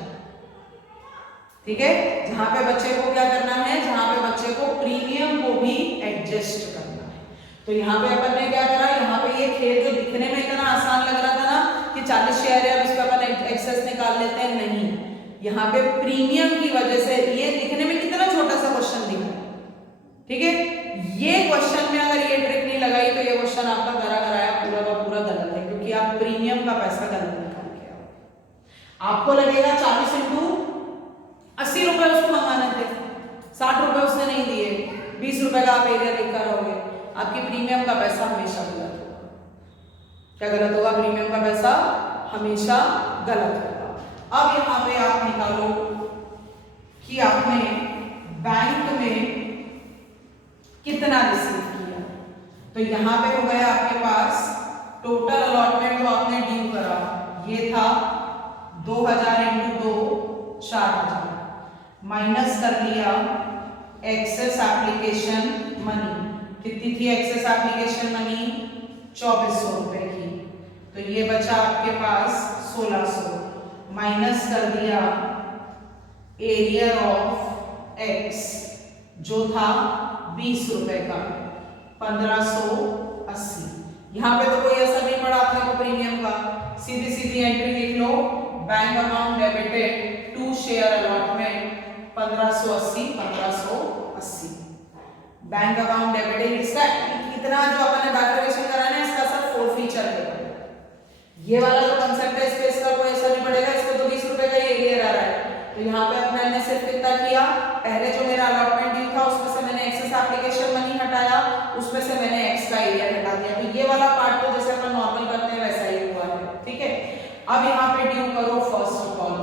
ठीक है, जहां पे बच्चे को क्या करना है, जहां पे बच्चे को प्रीमियम को भी एडजस्ट करना है। तो यहाँ पे अपन ने क्या करा, यहाँ पे ये खेल जो दिखने में इतना आसान लग रहा था ना कि 40 शेयर है, अब इसका अपन एक्सेस निकाल लेते हैं, नहीं, यहाँ पे प्रीमियम की वजह से ये दिखने में कितना छोटा सा क्वेश्चन दिख रहा है, ठीक है। ये क्वेश्चन में अगर ये ट्रिक नहीं लगाई तो ये क्वेश्चन आपका करा कराया पूरा का पूरा गलत है, क्योंकि आप प्रीमियम का पैसा गलत निकाल के आओ। आपको लगेगा 40 इंटू 80 रुपए उसको मंगाने थे, 60 रुपए उसने नहीं दिए, 20 रुपए का आप एरिया लेकर आओगे, आपकी प्रीमियम का पैसा हमेशा गलत होगा। क्या गलत होगा, प्रीमियम का पैसा हमेशा गलत होगा। अब यहाँ पे आप निकालो कि आपने बैंक में कितना रिसीव किया। तो यहाँ पे हो गया आपके पास टोटल अलॉटमेंट, तो आपने ड्यू करा, ये था 2000 इंटू 2 4000, माइनस कर दिया एक्सेस एप्लीकेशन मनी, कितनी थी एक्सेस एप्लीकेशन मनी, 2400 रुपए की, तो ये बचा आपके पास 1600, माइनस कर दिया एरिया ऑफ एक्स जो था 20 रुपए का, 1580। यहाँ पे तो कोई असर नहीं पड़ा आपने को प्रीमियम का, सीधी सीधी एंट्री लिख लो, bank amount debited to share allotment 1580, bank account debited. इसका इतना जो अपन ने बैक्टिवेशन करा ना, इसका सब फोर फीचर है। ये वाला जो कांसेप्ट है इस पे इसका कोई असर नहीं पड़ेगा, इसको तो 20 रुपए का ये एरियर आ रहा है। तो यहाँ पे अपने ने सिर्फ कितना किया, पहले जो मेरा अलॉटमेंट ड्यू था उसमें से मैंने एक्सेस एप्लीकेशन मनी हटाया, उसमें से मैंने एक्स का एरियर हटा दिया। तो ये वाला पार्ट तो जैसे अपन नॉर्मल करते हैं वैसा ही हुआ है, ठीक है। अब यहाँ पे ड्यू करो फर्स्ट कॉल,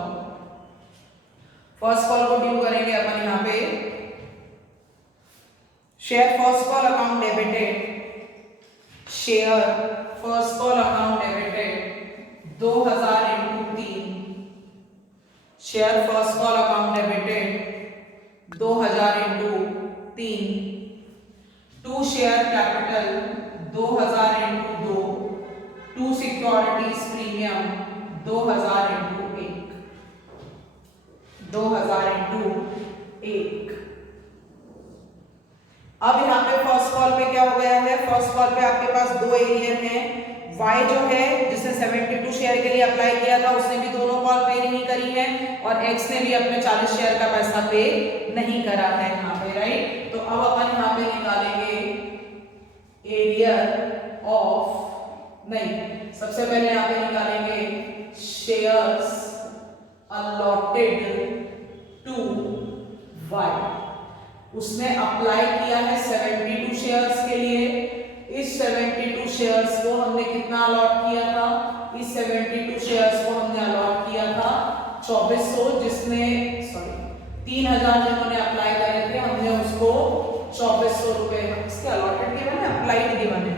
फर्स्ट कॉल को ड्यू करेंगे अपन यहाँ पे, share first call account debited, share first call account debited 2000 into 3, share first call account debited 2000 into 3, to share capital 2000 into 2, to securities premium 2000 into 1, 2000 into 1। अब यहाँ पे first call पे क्या हो गया है, फर्स्ट कॉल पे आपके पास दो एरियर हैं, y जो है जिसने 72 शेयर के लिए अप्लाई किया था उसने भी दोनों कॉल पे नहीं करी है, और x ने भी अपने 40 शेयर का पैसा पे नहीं करा है यहाँ पे, राइट। तो अब अपन यहाँ पे निकालेंगे एरियर ऑफ, नहीं सबसे पहले यहाँ पे निकालेंगे शेयर्स अलॉटेड टू y। उसने अप्लाई किया है 72 शेयर्स के लिए, इस 72 शेयर्स को हमने कितना अलॉट किया था, इस 72 शेयर्स को हमने अलॉट किया था 2400, जिसने 3000 जिन्होंने अप्लाई करे थे हमने उसको 2400 रुपए इसके अलॉटेड के मैंने अप्लाइड के बने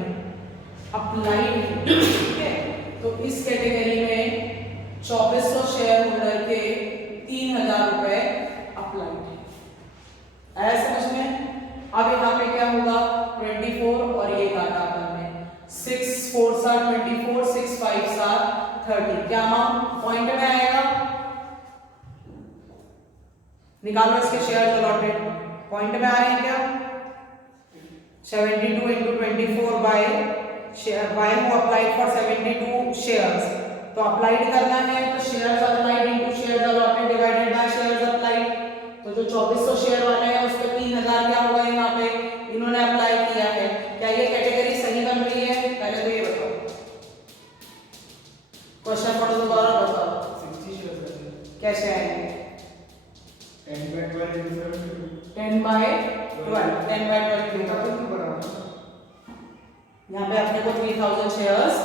अप्लाइड, ठीक है। तो इस कैटेगरी में 2400 शेयर होल्डर के 3000 रुपए अप्लाइड है, आया समझ में। अब यहाँ पे क्या होगा 24 और ये काटा अपन ने 6 4 7 24, 6 5 7 30, क्या अमाउंट पॉइंट में आएगा, निकालो इसके शेयर्स अलॉटेड, पॉइंट में आ रहे हैं क्या, 72 into 24 by share, by who applied for 72 shares, तो अप्लाइड करना है तो shares applied into shares allotted कैसे आएंगे? 10 by 12 यहाँ पे अपने को 3000 शेयर्स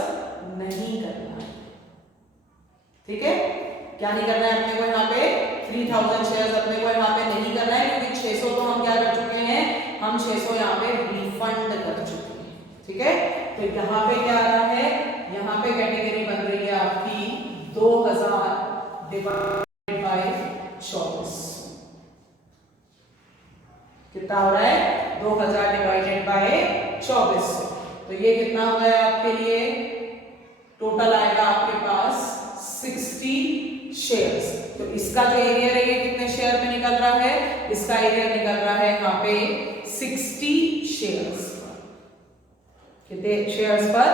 नहीं करना है, ठीक है? क्या नहीं करना है अपने को यहाँ पे? 3000 शेयर्स अपने को यहाँ पे नहीं करना है, क्योंकि 600 तो हम क्या कर चुके हैं, हम 600 यहाँ पे रिफंड कर चुके हैं, ठीक है? तो यहाँ पे क्या आ रहा है, यहाँ पे कैटेगरी बन रही है आपकी 2000 डिवाइडेड बाय 24। कितना हो रहा है? 2000 डिवाइडेड बाय 24। तो ये कितना हो गया आपके लिए? टोटल आएगा आपके पास 60 शेयर्स। तो इसका जो एरिया है ये कितने शेयर में निकल रहा है? इसका एरिया निकल रहा है यहाँ पे 60 शेयर्स। कितने शेयर्स पर?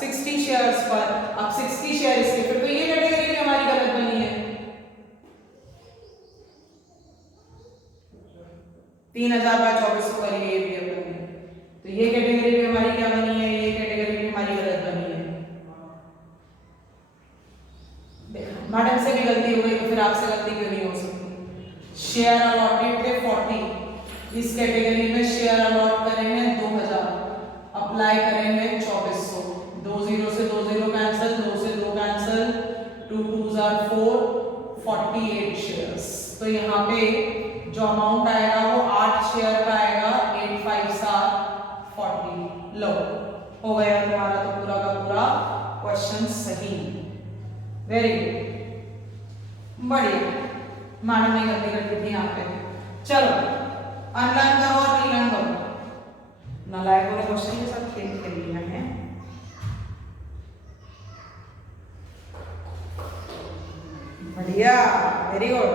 60 शेयर्स पर। अब 60 शेयर इसके, फिर तो ये कैटेगरी भी हमारी गलत बनी है। 3000 बाय 2400 वाली ये भी बनी है, तो ये कैटेगरी भी हमारी क्या बनी है? ये कैटेगरी भी हमारी गलत बनी है। मैडम से भी गलती हो गई तो फिर आपसे गलती क्यों नहीं हो सकती? शेयर अलॉटेड थे 40, इस कैटेगरी में शेयर अलॉट करें हैं 2000, अप्लाई करेंगे 2400। 2 0 से 2 0 कैंसिल, 2 से 2 कैंसिल, 2 2s are 4, 48 शेयर्स। तो यहाँ पे जो अमाउंट आएगा वो 8 शेयर का आएगा, 8 5s are 40। लो, हो गया तुम्हारा तो पूरा का पूरा क्वेश्चन सही। वेरी गुड, बढ़िया। मैडम ने गलती कर दी थी यहाँ पे। चलो अनलर्न करो और रीलर्न करो। नालायकों ने क्वेश्चन के साथ खेल खेल लिया है। बढ़िया, वेरी गुड।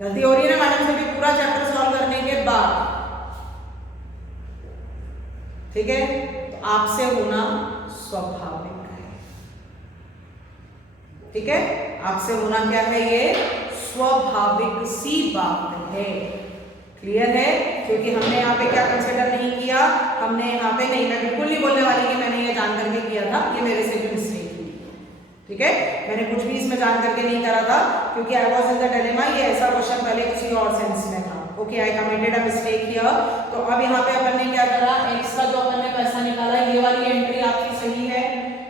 गलती हो रही है ना मैडम से भी पूरा चैप्टर सॉल्व करने के बाद, ठीक है? तो आपसे होना स्वाभाविक है, ठीक है? आपसे होना क्या है? ये स्वाभाविक सी बात है। क्लियर है? क्योंकि हमने यहाँ पे क्या कंसिडर नहीं किया, हमने यहाँ पे नहीं, मैं बिल्कुल नहीं बोलने वाली कि मैंने ये जान करके किया था, ये मेरे से भी मिस्टेक थी, ठीक है? मैंने कुछ भी इसमें जान करके नहीं करा था, क्योंकि I was in the dilemma, ये ऐसा क्वेश्चन पहले किसी और सेंस में था। Okay, I committed a mistake here. तो अब यहाँ पे अपन ने क्या करा, इसका जो अपन ने पैसा निकाला, ये वाली एंट्री आपकी सही है,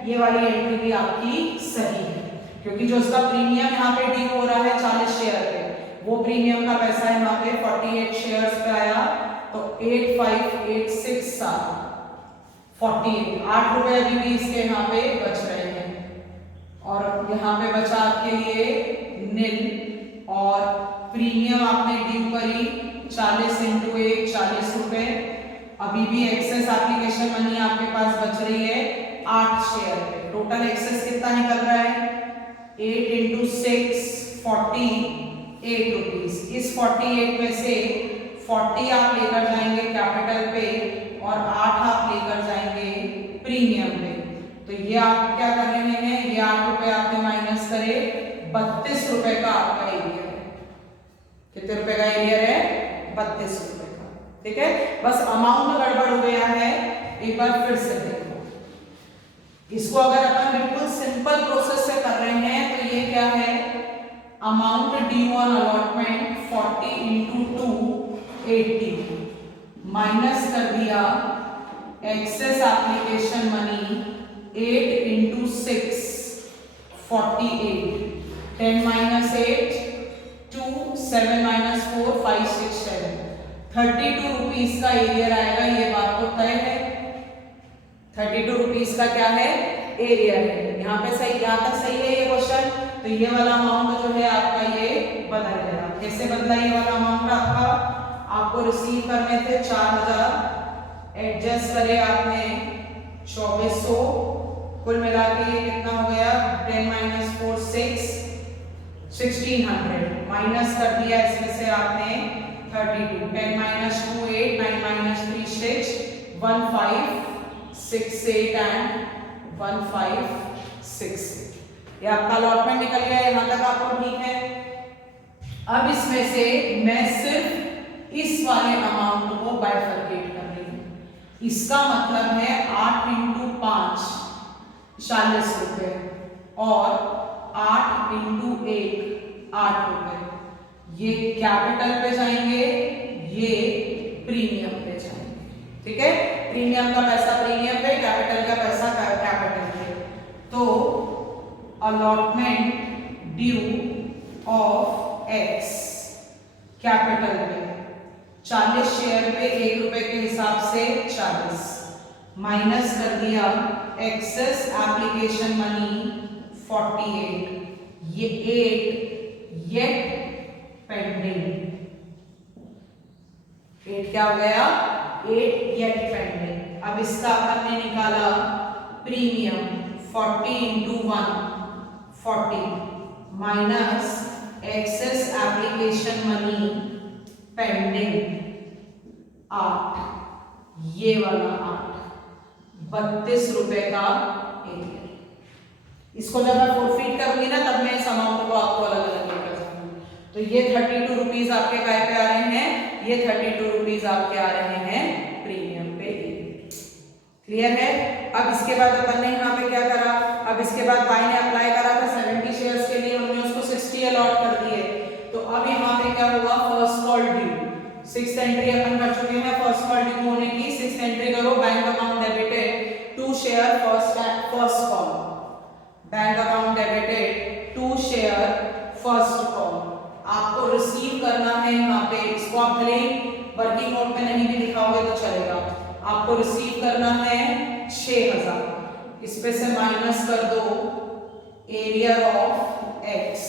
ये वाली एंट्री भी आपकी सही है, क्योंकि जो उसका प्रीमियम यहाँ पे ड्यू हो रहा है 40 शेयर पे, वो प्रीमियम का पैसा यहाँ पे 48 शेयर्स पे आया। तो 8586 48, 8 रुपए अभी भी इसके यहाँ पे बच रहे हैं, और यहाँ पे बचा आपके लिए नील, और प्रीमियम आपने ड्यू करी 40 × 1 40 रुपए। अभी भी एक्सेस एप्लीकेशन मनी आपके पास बच रही है 8 शेयर पे। टोटल एक्सेस कितना निकल रहा है? 8 × 6 48 रुपीज। इस 48 में से 40 आप लेकर जाएंगे कैपिटल पे, और 8 आप लेकर जाएंगे प्रीमियम पे। तो ये आप क्या कर रहे हैं? ये 8 रुपए आपने माइनस करे, 32 रुपए का आपका एरिया है। कितने रुपए का एरिया है? 32 रुपए का, ठीक है? बस अमाउंट गड़बड़ हो गया है, एक बार फिर से देखो। इसको अगर अपन बिल्कुल सिंपल प्रोसेस से कर रहे हैं तो ये क्या है? Amount due on allotment 40 × 2 80, minus कर दिया एक्सेस एप्लीकेशन मनी 8 × 6 48, 10 - 8 2, 7 - 4 5 6 7, 32 रुपीज का एरिया आएगा। ये बात तो तय है, 32 रुपीज का क्या है? एरिया है। यहाँ पे सही, यहाँ तक सही है ये क्वेश्चन। तो ये वाला अमाउंट जो है आपका ये बदल गया। कैसे बदला ये वाला अमाउंट आपका? आपको रिसीव करने थे 4000, एडजस्ट करे आपने 2400, कुल मिला के ये कितना हो गया? 10 - 4 6, 1600, माइनस कर दिया इसमें से आपने 32, 10 - 2 8, 9 - 3 6, 1 5 6 8 एंड 1 5 6। ये आपका अलॉटमेंट निकल गया, यहाँ तक आपको ठीक है। अब इसमें से मैं सिर्फ इस वाले अमाउंट को बाइफरकेट कर रही हूँ। इसका मतलब है 8 × 5 40 रुपए, और 8 × 1 8 रुपए। ये कैपिटल पे जाएंगे, ये प्रीमियम पे जाएंगे। ठीक है, प्रीमियम का पैसा प्रीमियम पे, कैपिटल का पैसा कैपिटल पे। तो allotment due of x capital पे 40 शेयर पे 1 रुपए के हिसाब से 40 माइनस कर दिया एक्सेस एप्लीकेशन मनी 48, ये 8 येट पेंडिंग। 8 क्या हो गया? 8 येट पेंडिंग। अब इसका अपन ने निकाला premium 40 into 1 40 minus excess application money pending 8, ये वाला 8 32 रुपए का एरिया। इसको जब मैं फोरफीट करूंगी ना तब मैं इस अमाउंट को आपको अलग अलग लेकर जाऊंगी। तो ये 32 रुपीज आपके काय पे आ रहे हैं, ये 32 रुपीज आपके आ रहे हैं प्रीमियम पे। क्लियर है? अब इसके बाद अपन ने यहाँ पे क्या करा, अब इसके बाद बाई ने अप्लाई करा था 70 शेयर्स के लिए, हमने उसको 60 अलॉट कर दिए। तो अब यहाँ पे क्या हुआ, first call due 6th entry अपन कर चुके हैं। फर्स्ट कॉल ड्यू होने की 6th एंट्री करो, bank account debited 2 share first call, bank account debited 2 share first call. आपको रिसीव करना है यहाँ पे, इसको आप भले वर्किंग नोट में नहीं भी लिखाओगे तो चलेगा। आपको रिसीव करना है 6000, इस पे से माइनस कर दो एरिया ऑफ एक्स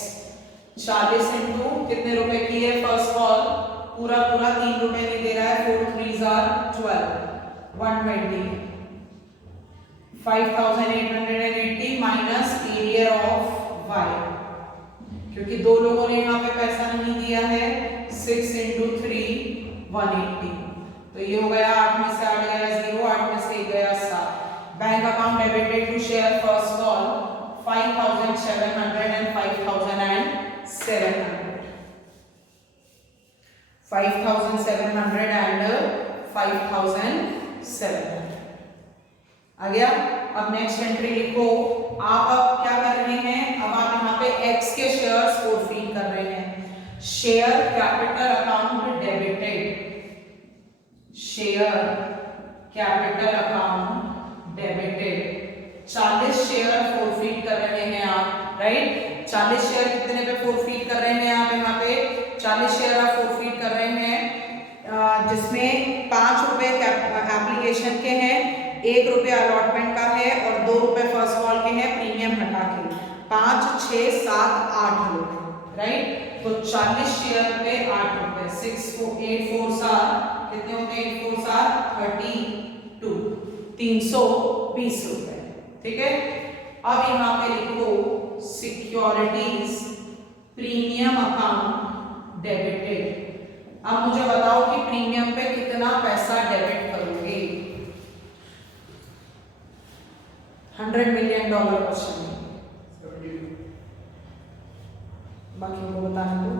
40 इंटू कितने रुपए की है फर्स्ट कॉल, पूरा 3 रुपए नहीं दे रहा है, 4 3s are 12 120 5880 minus area of Y, क्योंकि दो लोगों ने यहाँ पे पैसा नहीं दिया है। 6 इंटू 3 180, तो ये हो गया 8 में से 8 गया 0, 8 में से 1 गया 7। Bank account debited to share first call 5700 and 5700 5700 and 5700 आ गया। अब नेक्स्ट एंट्री लिखो। आप अब क्या कर रहे हैं, अब आप यहाँ पे एक्स के शेयर्स फोरफीट कर रहे हैं। Share capital account debited, share capital account debited 40 share forfeit कर रहे हैं आप, राइट। 40 शेयर कितने पे फोरफीट कर रहे हैं आप, यहाँ पे 40 शेयर आप फोरफीट कर रहे हैं, जिसमें 5 रुपए एप्लीकेशन के हैं, 1 रुपया अलॉटमेंट का है और 2 रुपए फर्स्ट कॉल के हैं प्रीमियम हटा के। 5 6 7 8 लोग, राइट। तो 40 शेयर पे 8 रुपए, 6 8 4 कितने होते हैं, 8 4 32 320 रुपए। ठीक है, अब यहाँ पे लिखो सिक्योरिटीज प्रीमियम अकाउंट डेबिटेड। अब मुझे बताओ कि प्रीमियम पे कितना पैसा डेबिट करोगे। $100 मिलियन क्वेश्चन, बाकी को बताने दो।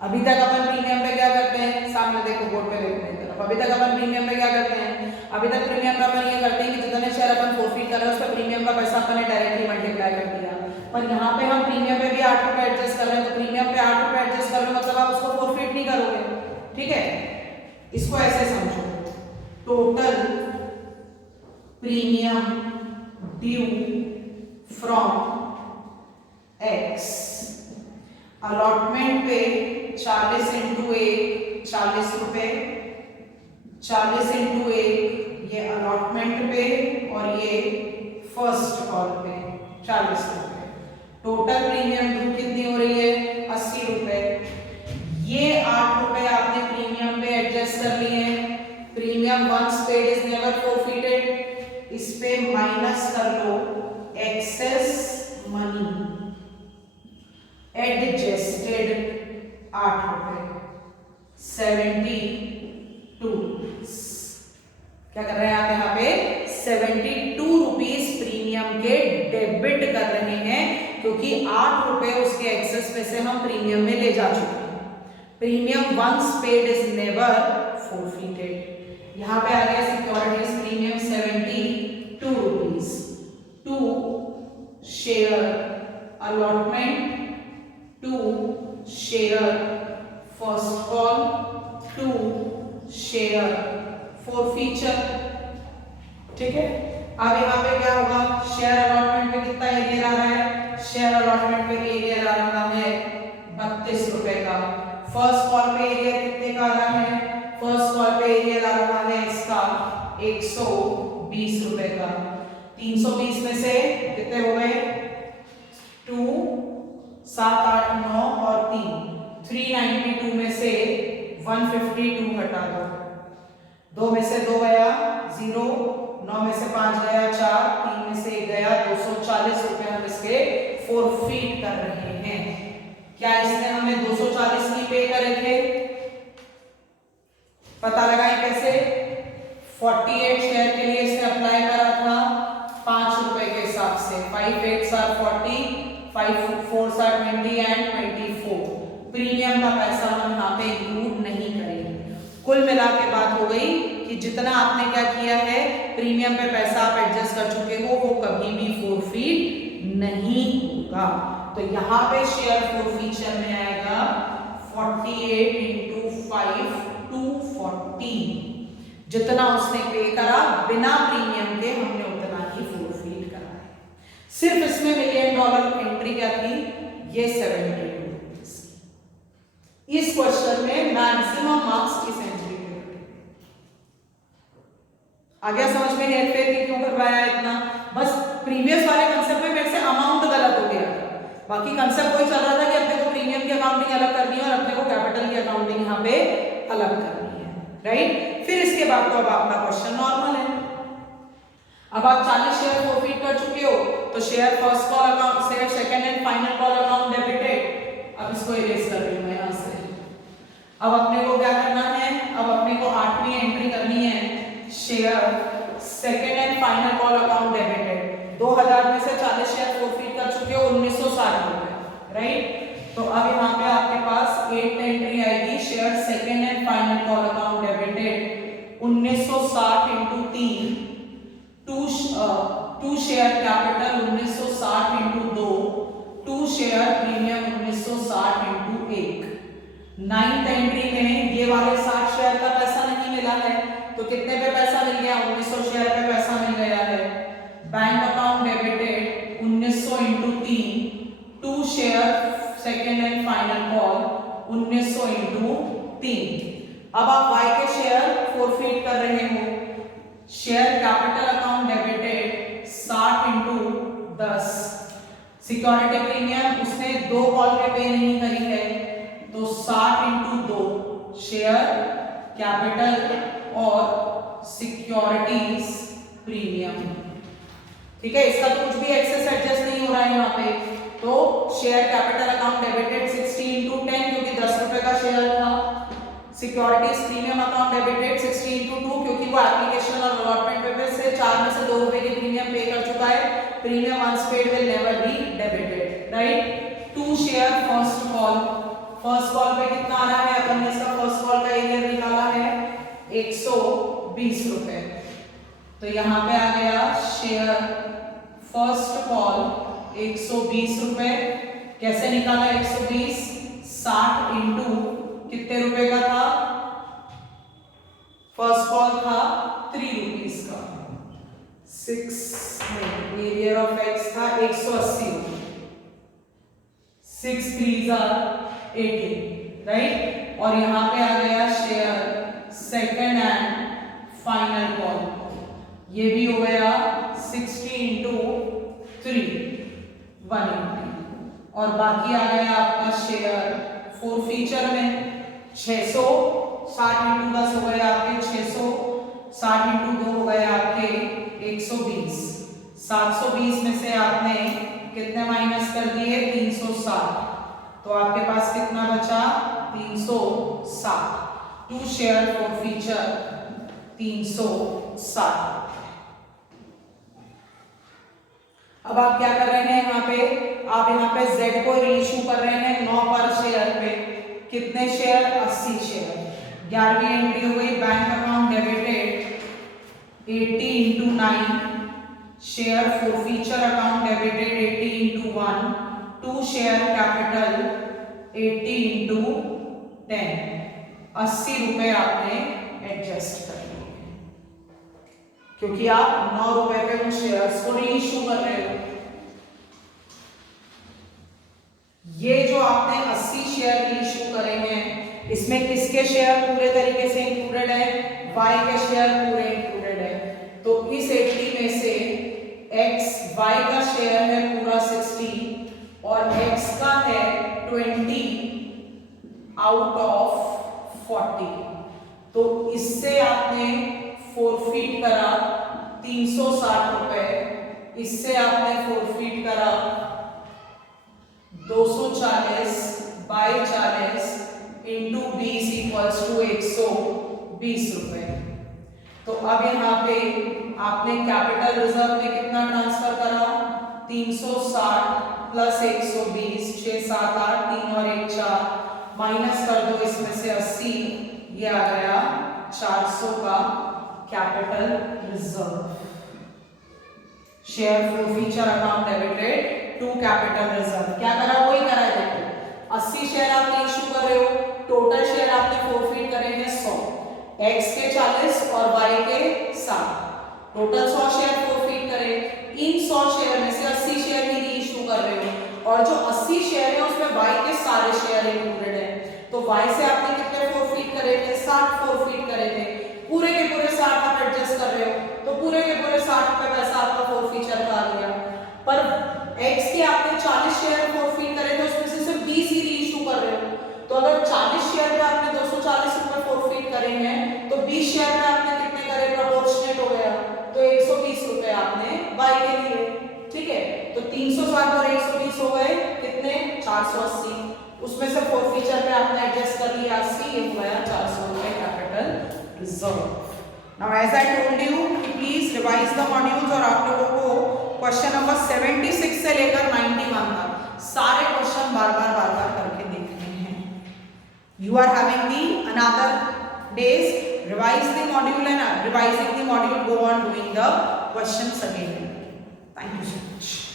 अभी तक अपन प्रीमियम पे क्या करते हैं, सामने देखो बोर्ड पे देखने की तरफ। अभी तक अपन प्रीमियम पे क्या करते हैं, अभी तक प्रीमियम पे अपन ये करते हैं कि जितने शेयर अपन फोरफीट कर रहे हैं उस पर प्रीमियम का पैसा अपन ने डायरेक्टली मल्टीप्लाई कर दिया। पर यहाँ पे हम प्रीमियम पे भी 8 रुपए एडजस्ट कर रहे हैं, तो प्रीमियम पे 8 रुपए एडजस्ट कर रहे हैं, मतलब आप उसको फोरफीट नहीं करोगे। ठीक है, इसको ऐसे समझो, total premium due from x, allotment पे 40 इंटू 1 40 रुपए, 40 इंटू 1 ये अलॉटमेंट पे और ये फर्स्ट कॉल पे 40 रुपए। टोटल प्रीमियम ड्यू कितनी हो रही है, 80 रुपए। ये 8 रुपए आपने प्रीमियम पे एडजस्ट कर लिए हैं। Premium once paid is never forfeited, इस पे माइनस कर लो एक्सेस मनी एडजस्टेड 8 रुपए 72। क्या कर रहे हैं आप यहाँ पे, 72 रुपीज प्रीमियम के डेबिट कर रहे हैं, क्योंकि 8 रुपए उसके एक्सेस में से हम प्रीमियम में ले जा चुके हैं। Premium once paid is never forfeited. यहाँ पे आ गया securities premium 72 rupees to share allotment, to share first call, to share forfeiture. ठीक है, अब यहाँ पे क्या होगा, शेयर अलॉटमेंट पे कितना एरियर आ रहा है, शेयर अलॉटमेंट पे एरियर आ रहा है 32 रुपए का। फर्स्ट कॉल पे एरियर कितने का आ रहा है, फर्स्ट कॉल पे एरियर आ रहा है इसका 120 रुपए का। 320 में से कितने हो गए, 2 7 8 9 और 3, 392 में से 152 हटा दो, 2 में से 2 गया 0, 9 में से 5 गया 4, 3 में से 1 गया, 240 रुपए हम इसके फॉरफीट कर रहे हैं। क्या इसने हमें 240 की पे करे थे, पता लगाएं कैसे, 48 शेयर के लिए इसने अप्लाई करा था 5 रुपए के हिसाब से, 5 8 are 40, 5 4 are 20 and 24। प्रीमियम का पैसा हम यहाँ पे इंक्लूड नहीं करेंगे। कुल मिला के बात हो गई कि जितना आपने क्या किया है, प्रीमियम पे पैसा आप एडजस्ट कर चुके हो, वो कभी भी फॉरफीट नहीं होगा। तो यहाँ पे शेयर फॉरफीचर में आएगा 48 into 5 240, जितना उसने पे करा बिना प्रीमियम के हमने उतना ही फॉरफीट करा है। सिर्फ इसमें $1 मिलियन एंट्री क्या थी, ये 72 रुपीस। इस क्वेश्चन में मैक्सिमम मार्क्स इस एंट्री पे कटे। आ गया समझ में हेयर फेयर की क्यों करवाया इतना, बस प्रीवियस वाले कंसेप्ट में मेरे से अमाउंट गलत हो गया था, बाकी कंसेप्ट वही चल रहा था कि अपने को प्रीमियम की अकाउंटिंग अलग करनी है और अपने को कैपिटल की अकाउंटिंग यहाँ पे अलग करनी है, राइट। फिर इसके बाद तो अब आपका क्वेश्चन नॉर्मल है। अब आप 40 शेयर फॉरफीट कर चुके हो, तो share first call account, share second and final call account debited. अब इसको इरेज कर रही हूं मैं यहां से। अब अपने को क्या करना है, अब अपने को 8वीं एंट्री करनी है, share second and final call account debited. 2000 में से 40 शेयर फॉरफीट कर चुके हो, 1960 रुपए, राइट। तो अब यहाँ पे आपके पास 8th एंट्री आएगी, share second and final call account debited 1960 into 3, 2 share capital 1960 into 2, 2 share premium 1960 into 1। 9th entry में ये वाले 60 शेयर का पैसा नहीं मिला है, तो कितने पे पैसा मिल गया, 1900 शेयर पे पैसा मिल गया है। Bank account debited 1900 into 3, 2 share second and final call 1900 into 3। अब आप Y के शेयर फॉरफीट कर रहे हो, share capital account debited 60 into 10। Security premium उसने 2 कॉल पे पे नहीं करी है, तो 60 into 2 शेयर कैपिटल और सिक्योरिटीज प्रीमियम। ठीक है, इसका तो कुछ भी एक्सेस एडजस्ट नहीं हो रहा है यहाँ पे। तो share capital account debited 60 into 10 क्योंकि 10 रुपए का शेयर था। Securities premium account debited 60 into 2 क्योंकि वो एप्लीकेशन और अलॉटमेंट पे से 4 में से 2 रुपए की प्रीमियम पे कर चुका है। Premium once paid will never be debited, right. 2 share first call, first call पे कितना आ रहा है, अपन ने इसका फर्स्ट कॉल का एरियर निकाला है 120 रुपए। तो यहाँ पे आ गया शेयर फर्स्ट कॉल 120 रुपए। कैसे निकाला 120, 60 इंटू कितने रुपए का था, फर्स्ट कॉल था 3 रुपीस का, 6 एरियर ऑफ एक्स था 180 रुपए, 6 3s are 18, राइट। और यहाँ पे आ गया share second and final call, ये भी हो गया 60 इंटू 3 180। और बाकी आ गया आपका शेयर फॉरफीचर में 600, 60 इंटू 10 हो गए आपके 600, 60 इंटू 2 हो गए आपके 120। 720 में से आपने कितने माइनस कर दिए, 360। तो आपके पास कितना बचा, 360। 2 शेयर फॉरफीचर 360। अब आप क्या कर रहे हैं यहाँ पे, आप यहाँ पे Z को रीइश्यू कर रहे हैं 9 पर शेयर पे। कितने शेयर, 80 शेयर। 11वीं एंट्री हो गई, bank account debited 80 into 9 share forfeiture account debited 80 into 1 to share capital 80 into 10, 80 रुपए आपने एडजस्ट कर लिए क्योंकि आप 9 रुपए पे उन शेयर्स को रीइश्यू कर रहे हो। ये जो आपने 80 शेयर रीइश्यू करे हैं, इसमें किसके शेयर पूरे तरीके से इंक्लूडेड है? Y के शेयर पूरे इंक्लूडेड है। तो इस 80 में से Y का शेयर है पूरा 60 और X का है 20 आउट ऑफ 40। तो इससे आपने फोरफीट करा 360 रुपए, इससे आपने फोरफीट करा 240 बाय 40 इंटू 20 इक्वल्स टू 120 रुपए। तो अब यहाँ पे आपने कैपिटल रिजर्व में कितना ट्रांसफर करा? 360 प्लस 120, 6 7 8 3 और 1 4, माइनस कर दो इसमें से 80, ये आ गया 400 का capital reserve. Share forfeiture account debited to capital reserve. क्या करा? वही करा है। देखो 80 शेयर आप इश्यू कर रहे हो, टोटल शेयर आपने फोरफीट करे हैं 100, X के 40 और Y के 60, टोटल 100 शेयर फोरफीट करे। इन 100 शेयर में से 80 शेयर ही रीइश्यू कर रहे हो और जो 80 शेयर है उसमें Y के सारे शेयर इंक्लूडेड है। तो Y से आपने कितने फोरफीट करे थे? 60 फोरफीट करे थे। पूरे के पूरे 60 आप एडजस्ट कर रहे हो, तो पूरे के पूरे 60 रुपए पैसा आपका फोरफीचर का आ गया। पर X के आपने 40 शेयर फोरफीट करे थे, उसमें से सिर्फ 20 ही रीइश्यू कर रहे हो। तो अगर 40 शेयर पे आपने 240 रुपए फोरफीट करे हैं, तो 20 शेयर पे आपने कितने करे? प्रोपोर्शनेट हो गया, तो 120 रुपए आपने Y के लिए। ठीक है, तो 360 और 120 हो गए कितने? 480। उसमें से फोरफीचर पे आपने एडजस्ट कर लिया 80, ये हो गया 400 रुपए capital reserve. Now as I told you, please revise the modules और आप लोगों को क्वेश्चन नंबर 76 से लेकर 91 तक सारे क्वेश्चन बार बार करके देखने हैं। You are having the another days, revise the module and revising the module, go on doing the questions again. Thank you so much.